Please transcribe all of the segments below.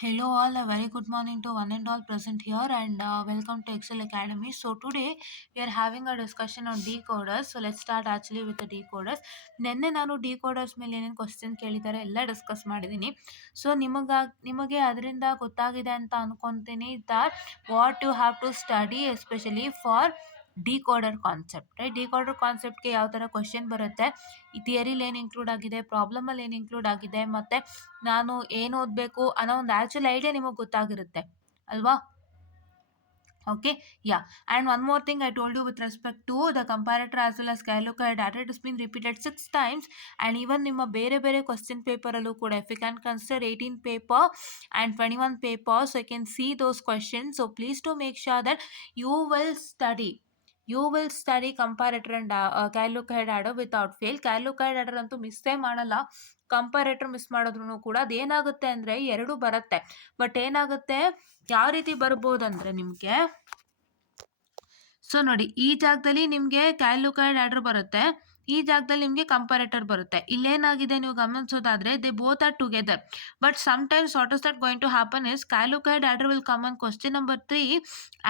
Hello all, a very good morning to one and all present here and welcome to Excel Academy. So today we are having a discussion on decoders. So let's start actually with the decoders. ನಿನ್ನೆ ನಾನು ಡಿಕೋಡರ್ಸ್ ಮೇಲೆ ಏನೇನು ಕ್ವಶನ್ ಕೇಳಿದ್ದಾರೆ ಎಲ್ಲ ಡಿಸ್ಕಸ್ ಮಾಡಿದ್ದೀನಿ. ಸೊ ನಿಮಗೆ ಅದರಿಂದ ಗೊತ್ತಾಗಿದೆ ಅಂತ ಅನ್ಕೊಂತೀನಿ that what you have to study especially for decoder concept. Right, decoder ಕಾನ್ಸೆಪ್ಟ್ಗೆ ಯಾವ ಥರ ಕ್ವಶನ್ ಬರುತ್ತೆ, ಈ ಥಿಯರಿಲಿ ಏನು ಇನ್ಕ್ಲೂಡ್ ಆಗಿದೆ, ಪ್ರಾಬ್ಲಮಲ್ಲಿ ಏನು ಇನ್ಕ್ಲೂಡ್ ಆಗಿದೆ, ಮತ್ತು ನಾನು ಏನು ಓದಬೇಕು ಅನ್ನೋ ಒಂದು ಆ್ಯಕ್ಚುಲ್ ಐಡಿಯಾ ನಿಮಗೆ ಗೊತ್ತಾಗಿರುತ್ತೆ ಅಲ್ವಾ? Okay, yeah. And one more thing I told you with respect to the comparator as well as Skylook data, it has been repeated 6 times. And even ನಿಮ್ಮ ಬೇರೆ ಬೇರೆ ಕ್ವಶನ್ ಪೇಪರಲ್ಲೂ ಕೂಡ if you can consider 18 paper and 21 paper, so you can see those questions. So please to make sure that you will study comparator and Skylook data without fail. Skylook data ಅಂತೂ ಮಿಸ್ಸೇ ಮಾಡಲ್ಲ. Comparator miss ಮಾಡಿದ್ರು ಕೂಡ ಅದೇನಾಗುತ್ತೆ ಅಂದರೆ ಎರಡು ಬರುತ್ತೆ. ಬಟ್ ಏನಾಗುತ್ತೆ, ಯಾವ ರೀತಿ ಬರ್ಬೋದಂದರೆ ನಿಮಗೆ, ಸೊ ನೋಡಿ, ಈ ಜಾಗದಲ್ಲಿ ನಿಮಗೆ ಕ್ಯಾಲ್ಕುಲೇಟರ್ ಆರ್ಡರ್ ಬರುತ್ತೆ, ಈ ಜಾಗದಲ್ಲಿ ನಿಮಗೆ ಕಂಪಾರೇಟರ್ ಬರುತ್ತೆ. ಇಲ್ಲೇನಾಗಿದೆ ನೀವು ಗಮನಿಸೋದಾದ್ರೆ they both are together. But sometimes what is that going to happen is calculator order will come in question number 3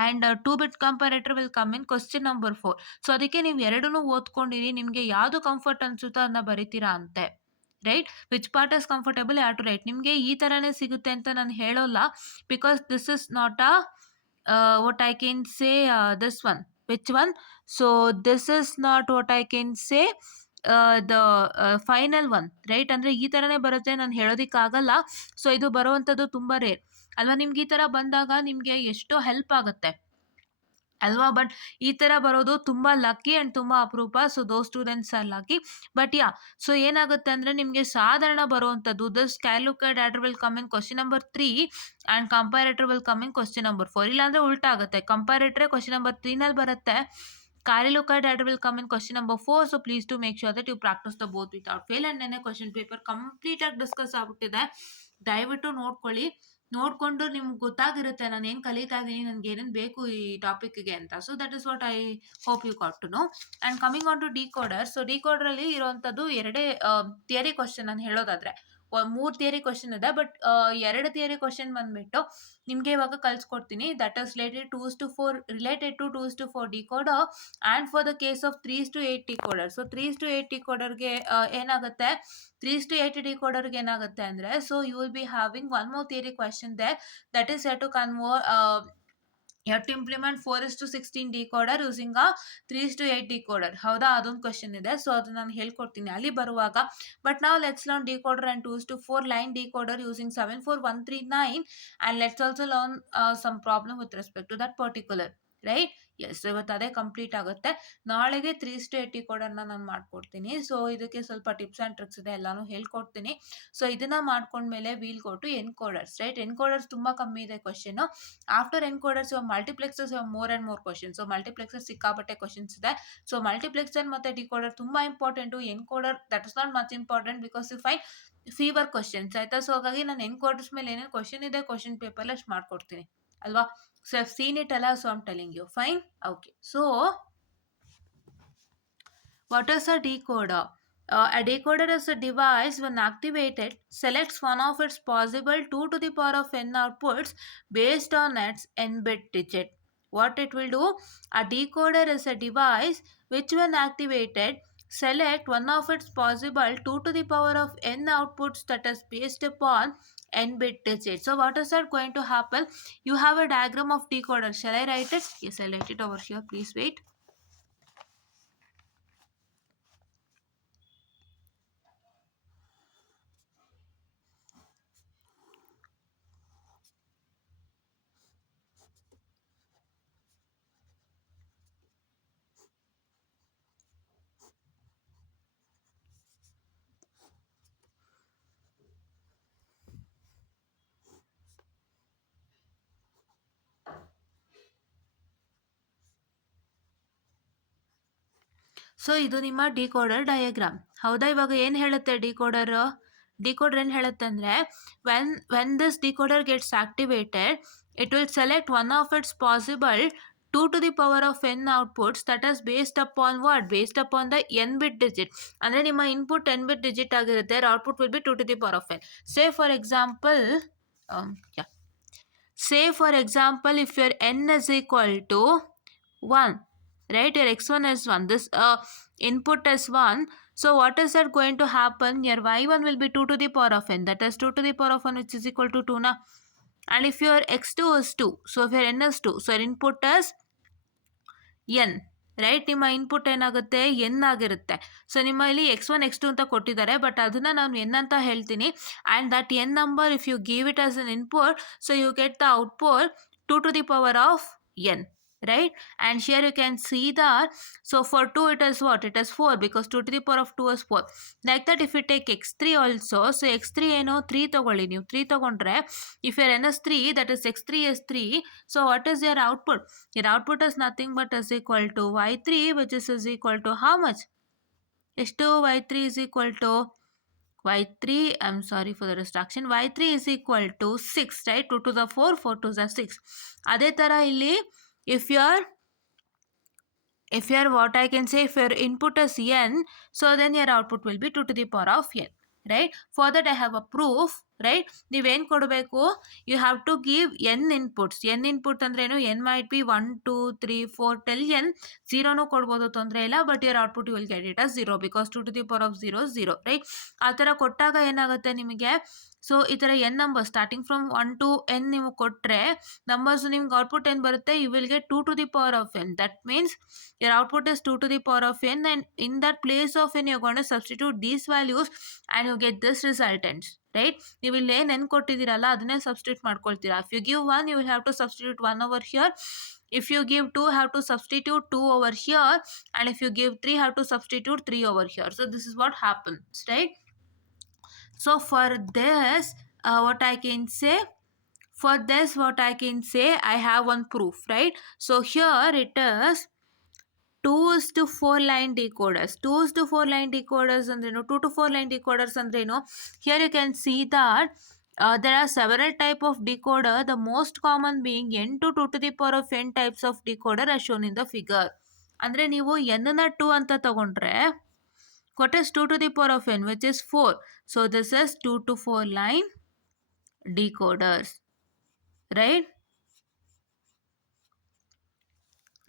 and 2-bit comparator will come in question number 4. So ಅದಕ್ಕೆ ನೀವು ಎರಡನ್ನೂ ಓದ್ಕೊಂಡಿರಿ, ನಿಮಗೆ ಯಾವುದು ಕಂಫರ್ಟ್ ಅನಿಸುತ್ತೋ ಅದನ್ನ ಬರಿತೀರಾ ಅಂತೆ. Right, which part is comfortable you have to write. ನಿಮಗೆ ಈ ಥರನೇ ಸಿಗುತ್ತೆ ಅಂತ ನಾನು ಹೇಳೋಲ್ಲ, because this is not a what I can say, this one, which one, so this is not what I can say the final one, right? ಅಂದರೆ ಈ ಥರನೇ ಬರುತ್ತೆ, ನಾನು ಹೇಳೋದಕ್ಕಾಗಲ್ಲ. ಸೊ ಇದು ಬರುವಂಥದ್ದು ತುಂಬ ರೇರ್ ಅಲ್ವಾ. ನಿಮ್ಗೆ ಈ ಥರ ಬಂದಾಗ ನಿಮಗೆ ಎಷ್ಟೋ ಹೆಲ್ಪ್ ಆಗುತ್ತೆ ಅಲ್ವಾ. ಬಟ್ ಈ ಥರ ಬರೋದು ತುಂಬ ಲಕ್ಕಿ ಆ್ಯಂಡ್ ತುಂಬ ಅಪರೂಪ. So though students are lucky. But yeah, so ಏನಾಗುತ್ತೆ ಅಂದರೆ ನಿಮಗೆ ಸಾಧಾರಣ ಬರುವಂಥದ್ದು this calculator order will come in question number 3 and comparator will come in question number 4. ಇಲ್ಲಾಂದರೆ ಉಲ್ಟಾ ಆಗುತ್ತೆ, ಕಂಪಾರೇಟರ್ ಕ್ವಶನ್ ನಂಬರ್ 3ನಲ್ಲಿ ಬರುತ್ತೆ, calculator order will come in question number 4. So please to make sure that you practice the both without fail. And ನೆನ್ನೆ question paper ಕಂಪ್ಲೀಟಾಗಿ discuss ಆಗ್ಬಿಟ್ಟಿದೆ, ದಯವಿಟ್ಟು ನೋಡ್ಕೊಳ್ಳಿ. ನೋಡಿಕೊಂಡು ನಿಮ್ಗೆ ಗೊತ್ತಾಗಿರುತ್ತೆ ನಾನು ಏನು ಕಲಿತಾ ಇದ್ದೀನಿ, ನನಗೆ ಏನೇನು ಬೇಕು ಈ ಟಾಪಿಕ್ಗೆ ಅಂತ. So that is what I hope you got to know. And coming on to decoder, so ಡಿಕೋಡರಲ್ಲಿ ಇರುವಂಥದ್ದು ಎರಡೇ ಥಿಯರಿ ಕ್ವಶನ್. ನಾನು ಹೇಳೋದಾದರೆ 3 ಥಿಯರಿ ಕ್ವಶನ್ ಇದೆ, ಬಟ್ 2 ಥಿಯರಿ ಕ್ವಶನ್ ಬಂದುಬಿಟ್ಟು ನಿಮಗೆ ಇವಾಗ ಕಲಿಸ್ಕೊಡ್ತೀನಿ. That is related to 2:4 decoder and for the case of 3:8 decoder. So 3:8 ಡಿಕೋಡರ್ಗೆ ಏನಾಗುತ್ತೆ, 3:8 ಡಿಕೋಡರ್ಗೆ ಏನಾಗುತ್ತೆ ಅಂದರೆ, so you will be having one more theory question there, that is you have to implement 4:16 decoder using a 3:8 decoder. ಹೌದಾ, ಅದೊಂದು ಕ್ವಶನ್ ಇದೆ. ಸೊ ಅದು ನಾನು ಹೇಳ್ಕೊಡ್ತೀನಿ ಅಲ್ಲಿ ಬರುವಾಗ. ಬಟ್ ನಾವು let's learn decoder and 2:4 line decoder using 74139 and let's also learn some problem with respect to that particular, right. Yes, ಇವತ್ತು ಅದೇ ಕಂಪ್ಲೀಟ್ ಆಗುತ್ತೆ. ನಾಳೆಗೆ 3:8 ಡಿಕೋಡರ್ನ ನಾನು ಮಾಡ್ಕೊಡ್ತೀನಿ. ಸೊ ಇದಕ್ಕೆ ಸ್ವಲ್ಪ ಟಿಪ್ಸ್ ಆ್ಯಂಡ್ ಟ್ರಿಕ್ಸ್ ಇದೆ, ಎಲ್ಲಾನು ಹೇಳ್ಕೊಡ್ತೀನಿ. ಸೊ ಇದನ್ನ ಮಾಡ್ಕೊಂಡ್ಮೇಲೆ we'll go to encoders. Right, encoders ತುಂಬ ಕಮ್ಮಿ ಇದೆ question. After encoders multiplexers more and more question. So multiplexer ಸಿಕ್ಕಾಪಟ್ಟೆ ಕ್ವಶನ್ಸ್ ಇದೆ. ಸೊ ಮಲ್ಟಿಪ್ಲೆಕ್ಸರ್ ಮತ್ತು ಡಿಕೋಡರ್ ತುಂಬ important. Encoder that is not much important because you find fewer questions, ಆಯಿತಾ. So ಹಾಗಾಗಿ ನಾನು ಎನ್ಕೋಡರ್ಸ್ ಮೇಲೆ ಏನೇನು ಕ್ವಶನ್ ಇದೆ ಕ್ವಶನ್ ಪೇಪರ್ ಅಷ್ಟು ಮಾಡ್ಕೊಡ್ತೀನಿ ಅಲ್ವಾ. So I've seen it all, so I'm telling you. Fine? Okay. So, what is a decoder? A decoder is a device when activated selects one of its possible 2 to the power of n outputs based on its n-bit digit. What it will do? A decoder is a device which when activated select one of its possible 2 to the power of n outputs that is based upon n-bit digit. So what is that going to happen? You have a diagram of decoder. Shall I write it? Yes, I'll write it over here. Please wait. So ಇದು ನಿಮ್ಮ decoder diagram. ಹೌದಾ, ಇವಾಗ ಏನು ಹೇಳುತ್ತೆ ಡಿಕೋಡರ್ ಏನು ಹೇಳುತ್ತೆ ಅಂದರೆ, when this decoder gets activated it will select one of it's possible 2 to the power of n outputs that is based upon what? Based upon the n-bit digit. ಅಂದರೆ ನಿಮ್ಮ ಇನ್ಪುಟ್ n-bit digit ಆಗಿರುತ್ತೆ, output will be 2 to the power of n. Say for example Yeah. Say for example, if your n is equal to 1, right? Your x1 is 1. This input is 1. So what is that going to happen? Your y1 will be 2 to the power of n. That is 2 to the power of 1, which is equal to 2 na. And if your x2 is 2, so if your n is 2, so your input is n, right. ನಿಮ್ಮ ಇನ್ಪುಟ್ ಏನಾಗುತ್ತೆ ಎನ್ ಆಗಿರುತ್ತೆ. ಸೊ ನಿಮ್ಮ ಇಲ್ಲಿ x1 x2 ಅಂತ ಕೊಟ್ಟಿದ್ದಾರೆ, ಬಟ್ ಅದನ್ನ ನಾನು n ಅಂತ ಹೇಳ್ತೀನಿ. And that n number if you give it as an input, so you get the output 2 to the power of n, right? And here you can see that, so for 2 it is what? It is 4, because 2 to the power of 2 is 4. Like that, if you take x3 also, so x3 ಏನು 3 ತಗೊಳ್ಳಿ ನೀವು. 3 ತಗೊಂಡ್ರೆ if your n is 3, that is x3 is 3, so what is your output? Your output is nothing but is equal to y3, which is equal to how much? ಎಷ್ಟು? y3 is equal to y3, I'm sorry for the distraction, y3 is equal to 6, right? 2 to the 4, 4 to the 6. ಅದೇ ಥರ ಇಲ್ಲಿ if your what I can say, if your input is n, so then your output will be 2 to the power of n, right? For that I have a proof, right? ನೀವೇನು ಕೊಡಬೇಕು? You have to give n inputs. n input ಅಂದ್ರೇನು? n might be 1 2 3 4 till n. 0 ಕೊಡ್ಬೋದು, ತೊಂದರೆ ಇಲ್ಲ, but your output you will get it as 0, because 2 to the power of 0 is 0, right? ಆ ಥರ ಕೊಟ್ಟಾಗ ಏನಾಗುತ್ತೆ ನಿಮಗೆ? ಸೊ ಈ ಥರ N number starting from 1 to n ನೀವು ಕೊಟ್ಟರೆ ನಂಬರ್ಸ್ ನಿಮ್ಗೆ ಔಟ್ಪುಟ್ ಏನು ಬರುತ್ತೆ? You will get 2 to the power of n. That means your output is 2 to the power of n, and in that place of n you're going to substitute these values and you get this resultant, right? ನೀವು ಇಲ್ಲಿ ಏನು n ಕೊಟ್ಟಿದ್ದೀರಲ್ಲ ಅದನ್ನೇ ಸಬ್ಸ್ಟಿಟ್ಯೂಟ್ ಮಾಡ್ಕೊಳ್ತೀರಾ. if you give 1, you will have to substitute 1 over here. If you give 2, have to substitute 2 over here, and if you give 3, have to substitute 3 over here. So this is what happens, right? So for this, what I can say, I have one proof, right? So here it is 2:4 line decoders. 2:4 line decoders ಅಂದ್ರೇನು? 2 to 4 line decoders ಅಂದ್ರೇನು? Here you can see that there are several type of decoder, the most common being n to 2 to the power of n types of decoder as shown in the figure. ಅಂದರೆ ನೀವು n ನ 2 ಅಂತ ತಗೊಂಡ್ರೆ what is 2 to the power of n, which is 4. So this is 2 to 4 line decoders, right?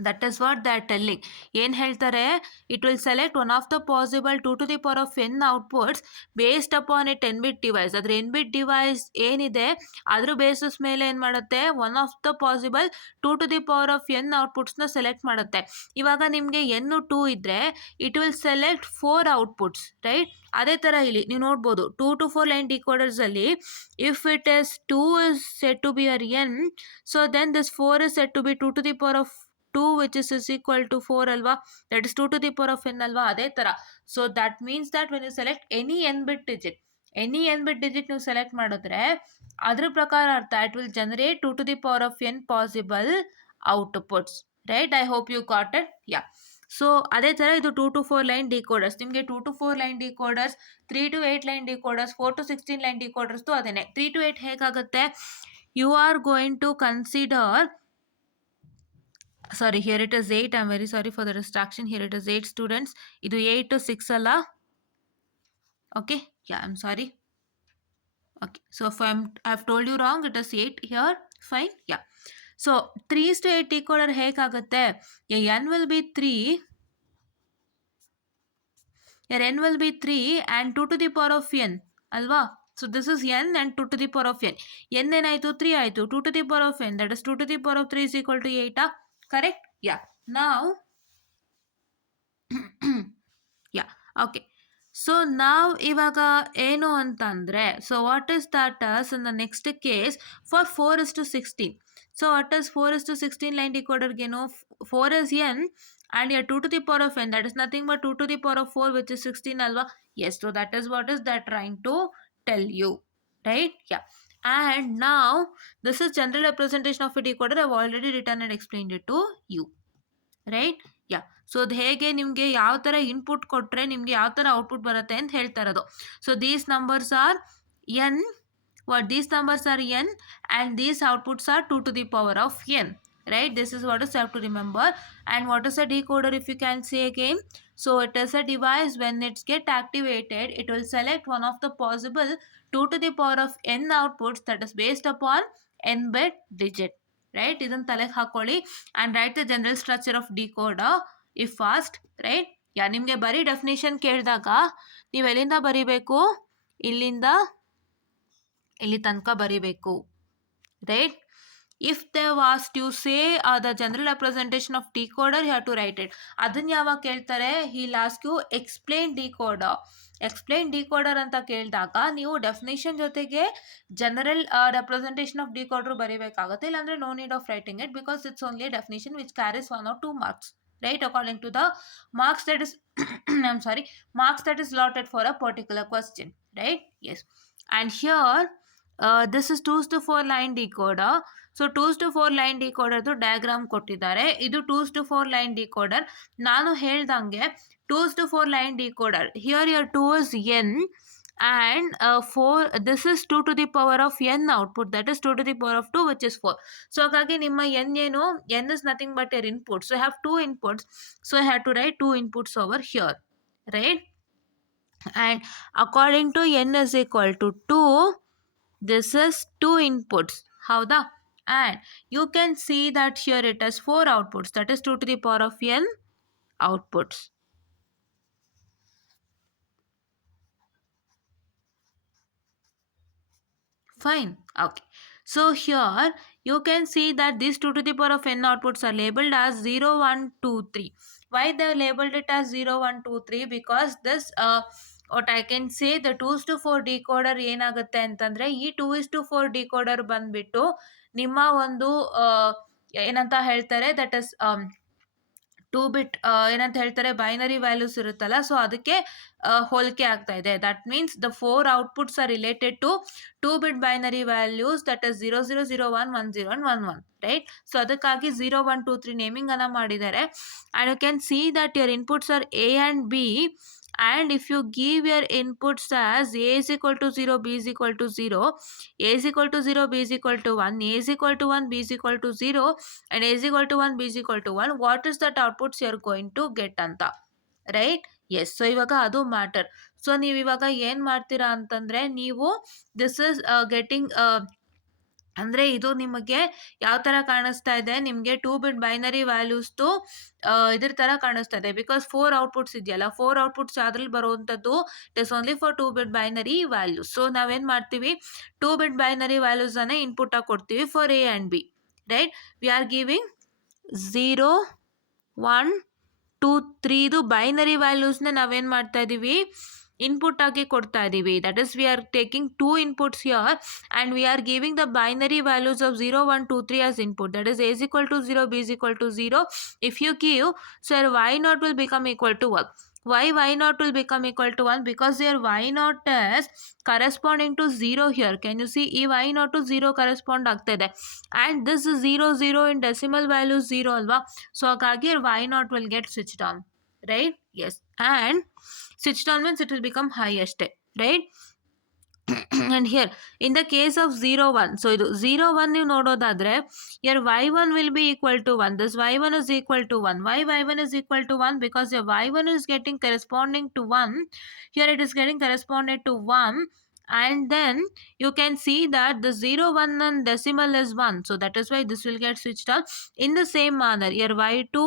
That is what they are telling. ಏನು ಹೇಳ್ತಾರೆ? It will select one of the possible 2 to the power of n outputs based upon a 10-bit device. ಅದರ n-bit device ಏನಿದೆ ಅದ್ರ ಬೇಸಿಸ್ ಮೇಲೆ ಏನು ಮಾಡುತ್ತೆ? One of the possible 2 to the power of n ಔಟ್ಪುಟ್ಸ್ನ select ಮಾಡುತ್ತೆ. ಇವಾಗ ನಿಮಗೆ n 2 ಇದ್ದರೆ it will select 4 outputs, right? ಅದೇ ಥರ ಇಲ್ಲಿ ನೀವು ನೋಡ್ಬೋದು 2 to 4 ಲೈನ್ ಡಿಕೋಡರ್ಸಲ್ಲಿ if it is 2 is said to be your n, so then this 4 is said to be 2 to the power of 2, which is equal to 4 ಅಲ್ವಾ? that is 2 to the power of n ಅಲ್ವಾ? ಅದೇ ಥರ. So that means that when you select any n bit digit ನೀವು ಸೆಲೆಕ್ಟ್ ಮಾಡಿದ್ರೆ ಅದ್ರ ಪ್ರಕಾರ ಅರ್ಥ it will generate 2 to the power of n possible outputs, right? I hope you got it. yeah. So ಅದೇ ಥರ ಇದು 2 to 4 ಲೈನ್ ಡಿಕೋಡರ್ಸ್. ನಿಮಗೆ 2 to 4 line decoders, 3 to 8 line decoders, 4 to 16 line ಡಿಕೋಡರ್ಸ್ದು ಅದೇನೆ. 3 to 8 ಹೇಗಾಗುತ್ತೆ? You are going to consider, sorry, here it is 8. I'm very sorry for the distraction. Here it is 8 students. Idu 8 to 6 alla. Okay. Yeah, I'm sorry. Okay. So if I've told you wrong, it is 8 here. Fine. Yeah. So 3 to 8 decoder ಹೇಗಾಗುತ್ತೆ? n will be 3. Your n will be 3 and 2 to the power of n. ಅಲ್ವಾ? So this is n and 2 to the power of n. n ಏನಾಯಿತು? 3 ಆಯಿತು. 2 to the power of n. That is 2 to the power of 3 is equal to 8. Correct? Yeah. Now, yeah. Okay. So now ಇವಾಗ ಏನು ಅಂತಂದರೆ, so what is that as in the next case for 4:16. So what is 4:16 line decoderಗೇನು? 4 is n and your 2 to the power of n, that is nothing but 2 to the power of 4, which is 16 alva. Yes, so that is what is that trying to tell you, right? Yeah. And now this is general representation of a decoder. I've already written and explained it to you, right? Yeah. So ಅದು ಹೇಗೆ ನಿಮಗೆ ಯಾವ ಥರ ಇನ್ಪುಟ್ ಕೊಟ್ಟರೆ ನಿಮಗೆ ಯಾವ ಥರ ಔಟ್ಪುಟ್ ಬರುತ್ತೆ ಅಂತ ಹೇಳ್ತಾ ಇರೋದು. So these numbers are n, what these numbers are n and these outputs are 2 to the power of n, right? This is what is have to remember. And what is a decoder, if you can say again? So it is a device, when it's get activated, it will select one of the possible 2 to the power of n outputs that is based upon n bit digit, right? ಇದನ್ನ ತಲೆಗೆ ಹಾಕೊಳ್ಳಿ. And write the general structure of decoder if asked, right? ನಿಮಗೆ ಬರೀ ಡೆಫಿನೇಷನ್ ಕೇಳಿದಾಗ ನೀವು ಎಲ್ಲಿಂದ ಬರಿಬೇಕು? ಇಲ್ಲಿಂದ ಇಲ್ಲಿ ತನಕ ಬರಿಬೇಕು, right? If they asked you say the general representation of decoder, you have to write it. ಅದನ್ನ ಯಾವಾಗ ಕೇಳ್ತಾರೆ? he'll ask you explain decoder. Explain decoder ಅಂತ ಕೇಳಿದಾಗ ನೀವು ಡೆಫಿನೇಷನ್ ಜೊತೆಗೆ ಜನರಲ್ ರೆಪ್ರೆಸೆಂಟೇಷನ್ ಆಫ್ ಡಿಕೋಡರ್ ಬರೀಬೇಕಾಗುತ್ತೆ. ಇಲ್ಲಾಂದ್ರೆ no need of writing it, because it's only a definition which carries 1 or 2 marks, right? According to the marks that is I'm sorry, marks that is allotted for a particular question, right? Yes. And here this is 2 to 4 line decoder. So 2 to 4 line ಡಿಕೋಡರ್ದು diagram ಕೊಟ್ಟಿದ್ದಾರೆ. ಇದು 2 to 4 line decoder. ನಾನು ಹೇಳ್ದಂಗೆ 2 to 4 line decoder, here your 2 is n and 4, this is 2 to the power of n output, that is 2 to the power of 2, which is 4. ಸೊ ಹಾಗಾಗಿ ನಿಮ್ಮ n ಏನು? n is nothing but your input. So I have 2 inputs, so I have to write 2 inputs over here, right? And according to n is equal to 2, this is 2 inputs, howda? And you can see that here it has 4 outputs, that is 2 to the power of n outputs. Fine. Okay. So here you can see that these 2 to the power of n outputs are labeled as 0, 1, 2, 3. Why they labeled it as 0, 1, 2, 3? Because this what I can say, the 2 to 4 decoder ಏನಾಗುತ್ತೆ ಅಂತಂದ್ರೆ, ಈ 2 to 4 decoder ಬಂದ್ಬಿಟ್ಟು ನಿಮ್ಮ ಒಂದು ಏನಂತ ಹೇಳ್ತಾರೆ, that is 2 bit ಏನಂತ ಹೇಳ್ತಾರೆ, ಬೈನರಿ ವ್ಯಾಲ್ಯೂಸ್ ಇರುತ್ತಲ್ಲ, ಸೊ ಅದಕ್ಕೆ ಹೋಲಿಕೆ ಆಗ್ತಾ ಇದೆ. That means the 4 outputs are related to 2 bit binary values, that is 0, 0, 0, 1, 1, 0 and 1, 1, right? So ಅದಕ್ಕಾಗಿ 0, 1, 2, 3 ನೇಮಿಂಗ್ ಅನ್ನ ಮಾಡಿದ್ದಾರೆ. And you can see that your inputs are A and B. And if you give your inputs as a is equal to 0, b is equal to 0, a is equal to 0, b is equal to 1, a is equal to 1, b is equal to 0, and a is equal to 1, b is equal to 1, what is that outputs you are going to get anta, right? Yes. So ಇವಾಗ ಅದು matter. So ನೀವು ಇವಾಗ ಏನು ಮಾಡ್ತೀರಾ ಅಂತಂದರೆ, ನೀವು this is getting ಅಂದರೆ ಇದು ನಿಮಗೆ ಯಾವ ಥರ ಕಾಣಿಸ್ತಾ ಇದೆ? ನಿಮಗೆ 2 bit ಬೈನರಿ ವ್ಯಾಲ್ಯೂಸ್ದು ಇದ್ರ ಥರ ಕಾಣಿಸ್ತಾ ಇದೆ. ಬಿಕಾಸ್ 4 ಔಟ್ಪುಟ್ಸ್ ಇದೆಯಲ್ಲ, 4 ಔಟ್ಪುಟ್ಸ್ ಅದ್ರಲ್ಲಿ ಬರುವಂಥದ್ದು it is only for 2 bit binary values. So ನಾವೇನು ಮಾಡ್ತೀವಿ? 2 bit ಬೈನರಿ ವ್ಯಾಲ್ಯೂಸನ್ನು ಇನ್ಪುಟಾಗಿ ಕೊಡ್ತೀವಿ for A and B, right? We are giving 0, 1, 2, 3 ಇದು ಬೈನರಿ ವ್ಯಾಲ್ಯೂಸ್ನ ನಾವೇನು ಮಾಡ್ತಾ ಇದ್ದೀವಿ? ಇನ್ಪುಟ್ ಆಗಿ ಕೊಡ್ತಾ ಇದ್ದೀವಿ. That is V are taking 2 inputs here and we are giving the binary values of 0, 1, 2, 3 as input. That is a is equal to 0, b is equal to 0. If you give, so your y naught will become equal to 1. Why y naught will become equal to 1? Because your y naught is corresponding to 0 here. Can you see? ಈ y naught to 0 correspond ಆಗ್ತಾ ಇದೆ. And this is 0, 0 in decimal value 0 ಅಲ್ವಾ? ಸೊ ಹಾಗಾಗಿ y naught will get switched on, right? Yes. And switched on means it will become high ಅಷ್ಟೇ, right? And here in the case of 0, 1, so ಇದು 0, 1 ನೀವು ನೋಡೋದಾದ್ರೆ your y1 will be equal to 1. This y1 is equal to 1. Why y1 is equal to 1? Because your y1 is getting corresponding to 1. Here it is getting corresponded to 1. And then you can see that the 0, 1 and decimal is 1. So that is why this will get switched on. In the same manner, your y2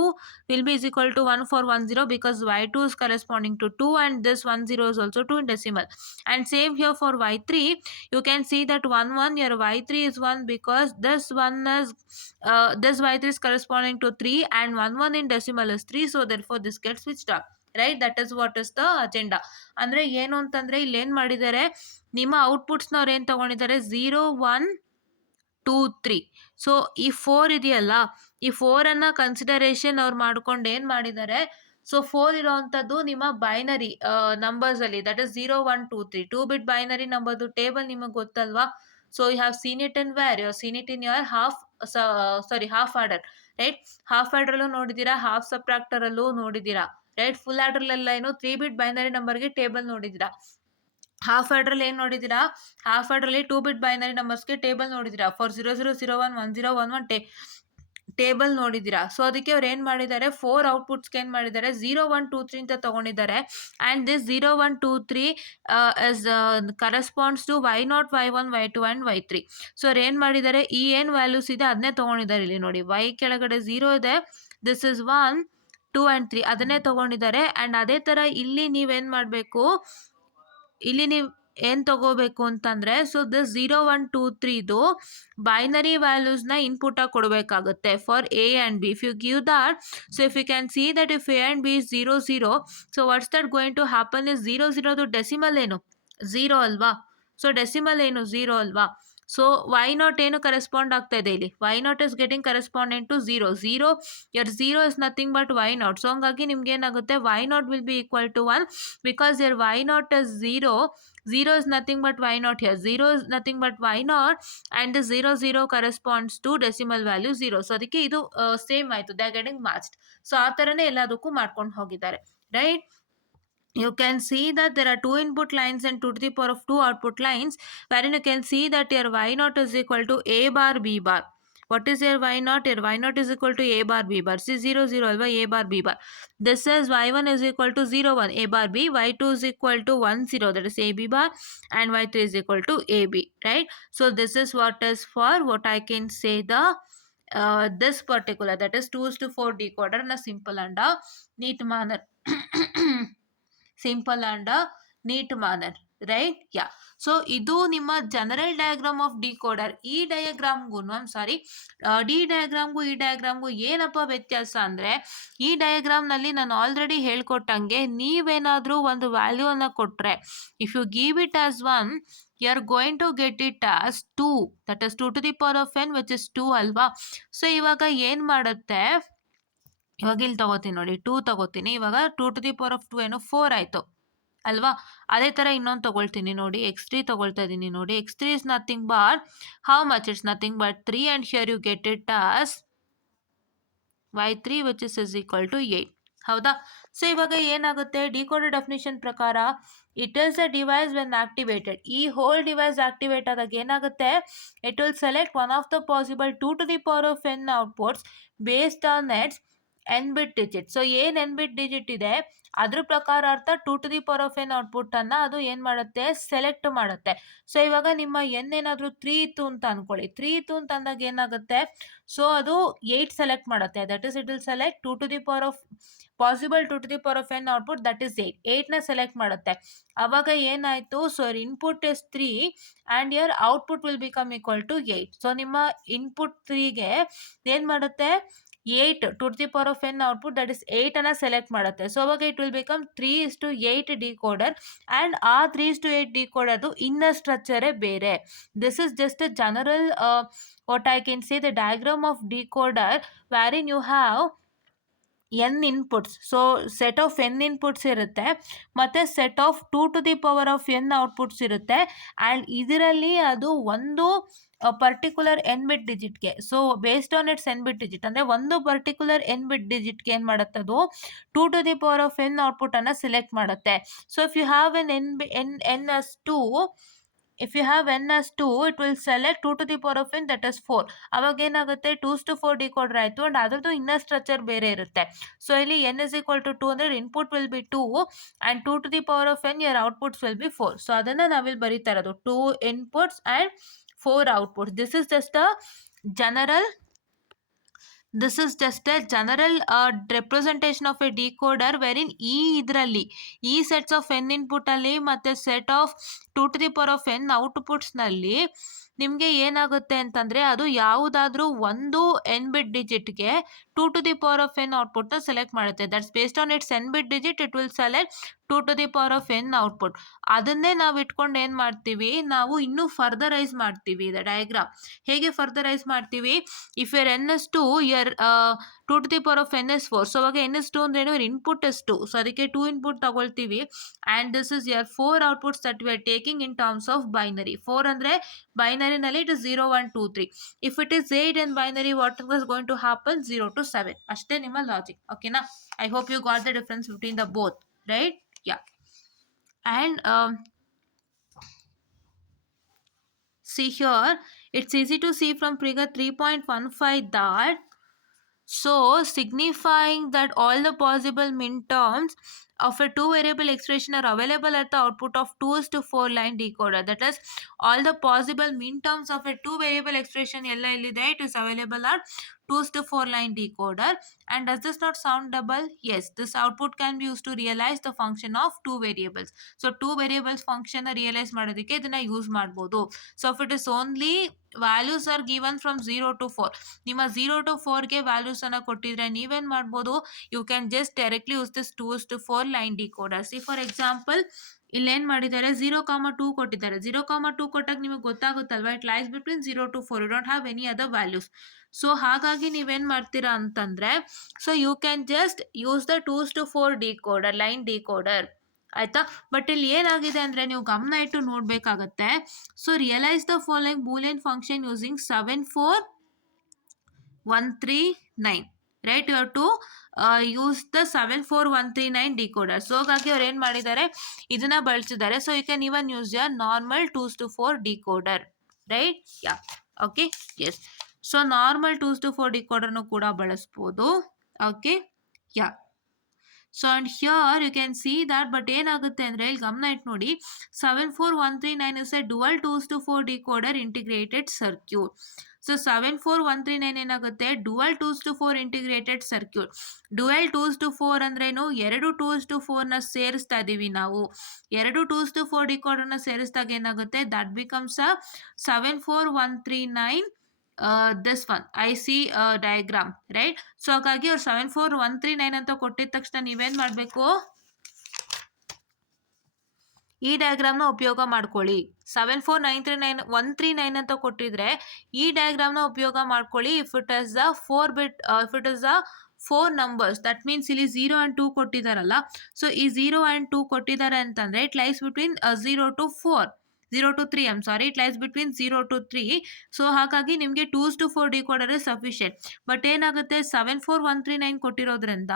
will be is equal to 1 for 1, 0, because y2 is corresponding to 2 and this 1, 0 is also 2 in decimal. And same here for y3. You can see that 1, 1, your y3 is 1 because this 1 is this y3 is corresponding to 3 and 1, 1 in decimal is 3. So therefore this gets switched on. Right? That is what is the agenda. ಅಂದರೆ ಏನು ಅಂತಂದರೆ ಇಲ್ಲಿ ಏನು ಮಾಡಿದ್ದಾರೆ, ನಿಮ್ಮ ಔಟ್ಪುಟ್ಸ್ನವ್ರು ಏನು ತೊಗೊಂಡಿದ್ದಾರೆ? 0, 1, 2, 3. ಸೊ ಈ 4 ಇದೆಯಲ್ಲ, ಈ 4ಅನ್ನು ಕನ್ಸಿಡರೇಷನ್ ಅವ್ರು ಮಾಡ್ಕೊಂಡು ಏನು ಮಾಡಿದ್ದಾರೆ? ಸೊ 4 ಇರೋವಂಥದ್ದು ನಿಮ್ಮ ಬೈನರಿ ನಂಬರ್ಸಲ್ಲಿ, ದಟ್ ಇಸ್ 0, 1, 2, 3 2 bit ಬೈನರಿ ನಂಬರ್ದು ಟೇಬಲ್ ನಿಮಗೆ ಗೊತ್ತಲ್ವಾ? So you have seen it in where? You have seen it in your half adder, right? Half ಆರ್ಡರಲ್ಲೂ ನೋಡಿದ್ದೀರಾ, ಹಾಫ್ ಸಬ್ಟ್ರಾಕ್ಟರಲ್ಲೂ ನೋಡಿದ್ದೀರಾ, ರೈಟ್? ಫುಲ್ ಆರ್ಡರ್ಲೆಲ್ಲ ಏನು 3 bit ಬೈನರಿ ನಂಬರ್ಗೆ ಟೇಬಲ್ ನೋಡಿದ್ದೀರಾ. ಹಾಫ್ ಆರ್ಡ್ರಲ್ಲಿ ಏನು ನೋಡಿದ್ದೀರಾ? ಹಾಫ್ ಆರ್ಡ್ರಲ್ಲಿ 2 bit ಬೈನರಿ ನಂಬರ್ಸ್ಗೆ ಟೇಬಲ್ ನೋಡಿದ್ದೀರಾ. ಫಾರ್ 0, 0, 0, 1, 1, 0, 1, 1 ಟೇಬಲ್ ನೋಡಿದ್ದೀರಾ. ಸೊ ಅದಕ್ಕೆ ಅವ್ರು ಏನು ಮಾಡಿದ್ದಾರೆ, 4 ಔಟ್ಪುಟ್ಸ್ಗೆ ಏನು ಮಾಡಿದ್ದಾರೆ, 0 1 2 3 ಅಂತ ತೊಗೊಂಡಿದ್ದಾರೆ. And this 0 1 2 3 is corresponds to y0 y1 y2 and y3. So ಅವ್ರು ಏನು ಮಾಡಿದ್ದಾರೆ, ಈ ಏನು ವ್ಯಾಲ್ಯೂಸ್ ಇದೆ ಅದನ್ನೇ ತೊಗೊಂಡಿದ್ದಾರೆ. ಇಲ್ಲಿ ನೋಡಿ, y ಕೆಳಗಡೆ 0 ಇದೆ, ದಿಸ್ ಇಸ್ 1 2 ಆ್ಯಂಡ್ 3 ಅದನ್ನೇ ತೊಗೊಂಡಿದ್ದಾರೆ. ಆ್ಯಂಡ್ ಅದೇ ಥರ ಇಲ್ಲಿ ನೀವೇನು ಮಾಡಬೇಕು, ಇಲ್ಲಿ ನೀವು ಏನು ತಗೋಬೇಕು ಅಂತಂದರೆ, ಸೊ ದಿಸ್ 0 1 2 3 ಬೈನರಿ ವ್ಯಾಲ್ಯೂಸ್ನ ಇನ್ಪುಟಾಗಿ ಕೊಡಬೇಕಾಗುತ್ತೆ for A and B. If you give that, so if you can see that if A and B is 0 0, so what's that going to happen is 0 0 decimal ಏನು 0 ಅಲ್ವಾ. ಸೊ ಡೆಸಿಮಲ್ ಏನು 0 ಅಲ್ವಾ. So Y nought ಏನು correspond ಆಗ್ತಾ ಇದೆ ಇಲ್ಲಿ, Y nought is getting correspondent to 0 0, your 0 is nothing but Y nought. So ಹಂಗಾಗಿ ನಿಮ್ಗೆ ಏನಾಗುತ್ತೆ, Y nought will be equal to 1 because your Y nought is 0, 0 is nothing but y naught here, 0 is nothing but y naught, and the 0 0 corresponds to decimal value 0. ಸೊ ಅದಕ್ಕೆ ಇದು ಸೇಮ್ ಆಯಿತು, they are getting matched. So ಆ ಥರನೇ ಎಲ್ಲದಕ್ಕೂ ಮಾಡ್ಕೊಂಡು ಹೋಗಿದ್ದಾರೆ, right. You can see that there are 2 input lines and 2 to the power of 2 output lines, wherein you can see that your y naught is equal to a bar b bar. What is your y naught? Your y naught is equal to a bar b bar. See 0 0 alva, a bar b bar. This is y1 is equal to 0 1, a bar b. Y2 is equal to 1 0, that is a b bar, and y3 is equal to a b, right? So this is what is for what I can say the this particular, that is 2 to 4 decoder in a simple and a neat manner. Simple and neat manner, right. Yeah. So ಇದು ನಿಮ್ಮ general diagram of decoder. ಈ ಡಯಾಗ್ರಾಮ್ಗೂ ಡಿ ಡಯಾಗ್ರಾಮ್ಗೂ ಈ ಡಯಾಗ್ರಾಮ್ಗೂ ಏನಪ್ಪ ವ್ಯತ್ಯಾಸ ಅಂದರೆ, ಈ ಡಯಾಗ್ರಾಮ್ನಲ್ಲಿ ನಾನು ಆಲ್ರೆಡಿ ಹೇಳ್ಕೊಟ್ಟಂಗೆ ನೀವೇನಾದರೂ ಒಂದು ವ್ಯಾಲ್ಯೂವನ್ನು ಕೊಟ್ಟರೆ, if you give it as 1, you are going to get it as 2, that is 2 to the power of n, which is 2 ಅಲ್ವಾ. ಸೊ ಇವಾಗ ಏನು ಮಾಡುತ್ತೆ, ಇವಾಗ ಇಲ್ಲಿ ತಗೋತೀನಿ ನೋಡಿ, 2 ತಗೋತೀನಿ. ಇವಾಗ 2 to the power of 2 ಏನು 4 ಆಯಿತು ಅಲ್ವಾ. ಅದೇ ಥರ ಇನ್ನೊಂದು ತಗೊಳ್ತೀನಿ ನೋಡಿ, x3 ತಗೊಳ್ತಾ ಇದ್ದೀನಿ ನೋಡಿ. x3 is nothing but how much, it's nothing but 3, and here you get it as y3 which is equal to 8. ಹೌದಾ. ಸೊ ಇವಾಗ ಏನಾಗುತ್ತೆ, ಡಿಕೋಡರ್ ಡೆಫಿನಿಷನ್ ಪ್ರಕಾರ it is a device when activated. ಈ ಹೋಲ್ ಡಿವೈಸ್ ಆಕ್ಟಿವೇಟ್ ಆದಾಗ ಏನಾಗುತ್ತೆ, it will select one of the possible 2 to the power of n outputs based on its n bit digit. So ಏನು n bit digit ಇದೆ ಅದ್ರ ಪ್ರಕಾರ ಅರ್ಥ 2 to the power of n ಔಟ್ಪುಟ್ಟನ್ನು ಅದು ಏನು ಮಾಡುತ್ತೆ, ಸೆಲೆಕ್ಟ್ ಮಾಡುತ್ತೆ. ಸೊ ಇವಾಗ ನಿಮ್ಮ n ಏನಾದರೂ 3 ಇತ್ತು ಅಂತ ಅಂದ್ಕೊಳ್ಳಿ. 3 ಇತ್ತು ಅಂತ ಅಂದಾಗ ಏನಾಗುತ್ತೆ, ಸೊ ಅದು 8 ಸೆಲೆಕ್ಟ್ ಮಾಡುತ್ತೆ. That is it will select 2 to the power of possible 2 to the power of n output, that is 8. 8ನ ಸೆಲೆಕ್ಟ್ ಮಾಡುತ್ತೆ. ಅವಾಗ ಏನಾಯಿತು, so your input is 3 and your output will become equal to 8. So ನಿಮ್ಮ input 3ಗೆ ಏನು ಮಾಡುತ್ತೆ, 8 2 to the power of n output, that is 8ಅನ್ನು select ಮಾಡುತ್ತೆ. ಸೊ ಅವಾಗ it will become 3:8 decoder, and ಆ 3:8 ಡಿಕೋಡರ್ದು ಇನ್ನರ್ ಸ್ಟ್ರಕ್ಚರೇ ಬೇರೆ. This is just a general what I can say the diagram of decoder wherein you have n inputs. So set of n inputs ಇರುತ್ತೆ, ಮತ್ತು set of 2 to the power of n outputs ಇರುತ್ತೆ. And ಇದರಲ್ಲಿ ಅದು ಒಂದು particular n bit ಡಿಜಿಟ್ಗೆ, so based on its n bit digit, ಅಂದರೆ ಒಂದು particular n bit ಡಿಜಿಟ್ಗೆ ಏನು ಮಾಡುತ್ತೆ, ಅದು 2 to the power of n ಔಟ್ಪುಟನ್ನು ಸೆಲೆಕ್ಟ್ ಮಾಡುತ್ತೆ. So if you have n as 2, if you have n as 2, it will select 2 to the power of n, that is 4. ಅವಾಗ ಏನಾಗುತ್ತೆ, 2 to 4 ಡಿಕೋಡರ್ ಆಯಿತು, ಆ್ಯಂಡ್ ಅದರದ್ದು ಇನ್ನರ್ ಸ್ಟ್ರಕ್ಚರ್ ಬೇರೆ ಇರುತ್ತೆ. ಸೊ ಇಲ್ಲಿ n is equal to 2 ಅಂದರೆ ಇನ್ಪುಟ್ ವಿಲ್ ಬಿ 2, ಆ್ಯಂಡ್ 2 to the power of n your outputs will be 4. ಸೊ ಅದನ್ನು ನಾವಿಲ್ಲಿ ಬರೀತಾ ಇರೋದು 2 inputs and 4 outputs. This is just a general representation of a decoder wherein ಇದರಲ್ಲಿ ಈ ಸೆಟ್ಸ್ ಆಫ್ n ಇನ್ಪುಟ್ಟಲ್ಲಿ ಮತ್ತು set of 2 to the power of n ಔಟ್ಪುಟ್ಸ್ನಲ್ಲಿ ನಿಮಗೆ ಏನಾಗುತ್ತೆ ಅಂತಂದರೆ, ಅದು ಯಾವುದಾದ್ರೂ ಒಂದು n ಬಿಟ್ ಡಿಜಿಟ್ಗೆ 2 to the power of n ಔಟ್ಪುಟ್ನ ಸೆಲೆಕ್ಟ್ ಮಾಡುತ್ತೆ. That's based on its n bit digit, it will select 2 to the power of n output. ಅದನ್ನೇ ನಾವು ಇಟ್ಕೊಂಡು ಏನು ಮಾಡ್ತೀವಿ, ನಾವು ಇನ್ನೂ ಫರ್ದರೈಸ್ ಮಾಡ್ತೀವಿ ದ ಡಯಾಗ್ರಾಮ್. ಹೇಗೆ ಫರ್ದರೈಸ್ ಮಾಡ್ತೀವಿ, if your n is 2, your 2 to the power of n is 4. So ಅವಾಗ n is 2 ಅಂದ್ರೆ ಏನು, ಇನ್ಪುಟ್ is 2. ಸೊ ಅದಕ್ಕೆ 2 ಇನ್ಪುಟ್ ತಗೊಳ್ತೀವಿ, and this is your 4 outputs that we are taking in terms of binary. 4 ಅಂದರೆ ಬೈನರಿನಲ್ಲಿ it is 0 1 2 3. If it is 8 in binary, what is going to happen, 0 to 7. ಅಷ್ಟೇ ನಿಮ್ಮ logic, ಓಕೆನಾ. I hope you got the difference between the both, right. Yeah. And see here, it's easy to see from figure 3.15 that So signifying that all the possible min terms of a two variable expression are available at the output of 2 is to 4 line decoder. That is, all the possible min terms of a two variable expression ಎಲ್ಲ ಎಲ್ಲಿದೆ, it is available at 2 is to 4 line decoder. And does this not sound double? Yes, this output can be used to realize the function of two variables. So two variables function realize ಮಾಡೋದಕ್ಕೆ ಇದನ್ನ ಯೂಸ್ ಮಾಡ್ಬೋದು. So if it is only values are given from 0 to 4, ನಿಮ್ಮ 0 to 4ಗೆ ವ್ಯಾಲ್ಯೂಸ್ ಅನ್ನ ಕೊಟ್ಟಿದ್ರೆ ನೀವೇನ್ ಮಾಡ್ಬೋದು, you can just directly use this 2 is to 4 line decoder. See for example ಇಲ್ಲೇನ್ ಮಾಡಿದ್ದಾರೆ, 0,2 ಕೊಟ್ಟಿದ್ದಾರೆ. 0,2 ಕೊಟ್ಟಾಗ ನಿಮಗೆ ಗೊತ್ತಾಗುತ್ತಲ್ವಾ, it lies between 0 to 4, you don't have any other values. So ಹಾಗಾಗಿ ನೀವೇನ್ ಮಾಡ್ತೀರಾ ಅಂತಂದ್ರೆ, so you can just use the 2 is to 4 decoder, line decoder. ಆಯ್ತಾ. ಬಟ್ ಇಲ್ಲಿ ಏನಾಗಿದೆ ಅಂದ್ರೆ ನೀವು ಗಮನ ಇಟ್ಟು ನೋಡ್ಬೇಕಾಗತ್ತೆ. So realise the following Boolean function using 74139, right. You have to use the 74139 decoder. So ಹಾಗಾಗಿ ಅವ್ರು ಏನ್ ಮಾಡಿದ್ದಾರೆ, ಇದನ್ನ ಬಳಸಿದ್ದಾರೆ. So you can even use your normal 2 is to 4 decoder, right. Yeah, okay, yes. So normal 2 is to 4 ಡಿಕೋಡರ್ನು ಕೂಡ ಬಳಸ್ಬೋದು. Okay, yeah. So and here you can see that, but ಏನಾಗುತ್ತೆ ಅಂದ್ರೆ ಇಲ್ಲಿ ಗಮನ ಇಟ್ಟು ನೋಡಿ, 74139 is a dual 2 is to 4 decoder integrated circuit. So 74139 ಏನಾಗುತ್ತೆ, ಡುವಲ್ 2 is to 4 integrated circuit. Dual 2 is to 4 ಅಂದ್ರೇನು, ಎರಡು 2 is to 4 ನ ಸೇರಿಸ್ತಾ ಇದೀವಿ ನಾವು. ಎರಡು 2 is to 4 ಡಿಕೋಡರ್ ನ ಸೇರಿಸಿದಾಗ ಏನಾಗುತ್ತೆ, that becomes a 74139. This one I C diagram, right. So ಹಾಗಾಗಿ ಅವ್ರು 74139 ಅಂತ ಕೊಟ್ಟಿದ ತಕ್ಷಣ ನೀವೇನ್ ಮಾಡಬೇಕು, ಈ ಡಯಾಗ್ರಾಮ್ನ ಉಪಯೋಗ ಮಾಡ್ಕೊಳ್ಳಿ. 74939 ಅಂತ ಕೊಟ್ಟಿದ್ರೆ ಈ ಡಯಾಗ್ರಾಮ್ನ ಉಪಯೋಗ ಮಾಡ್ಕೊಳ್ಳಿ. If it is the 4 bit, if it is the 4 numbers, that means ಇಲ್ಲಿ 0 and 2 ಕೊಟ್ಟಿದಾರಲ್ಲ. ಸೊ ಈ 0 and 2 ಕೊಟ್ಟಿದ್ದಾರೆ ಅಂತಂದ್ರೆ it lies between 0 to 4, 0 to 3, I'm sorry, it lies between 0 to 3. So ಹಾಗಾಗಿ ನಿಮಗೆ 2 is to 4 decoder is sufficient. But ಏನಾಗುತ್ತೆ, 74139 ಕೊಟ್ಟಿರೋದ್ರಿಂದ,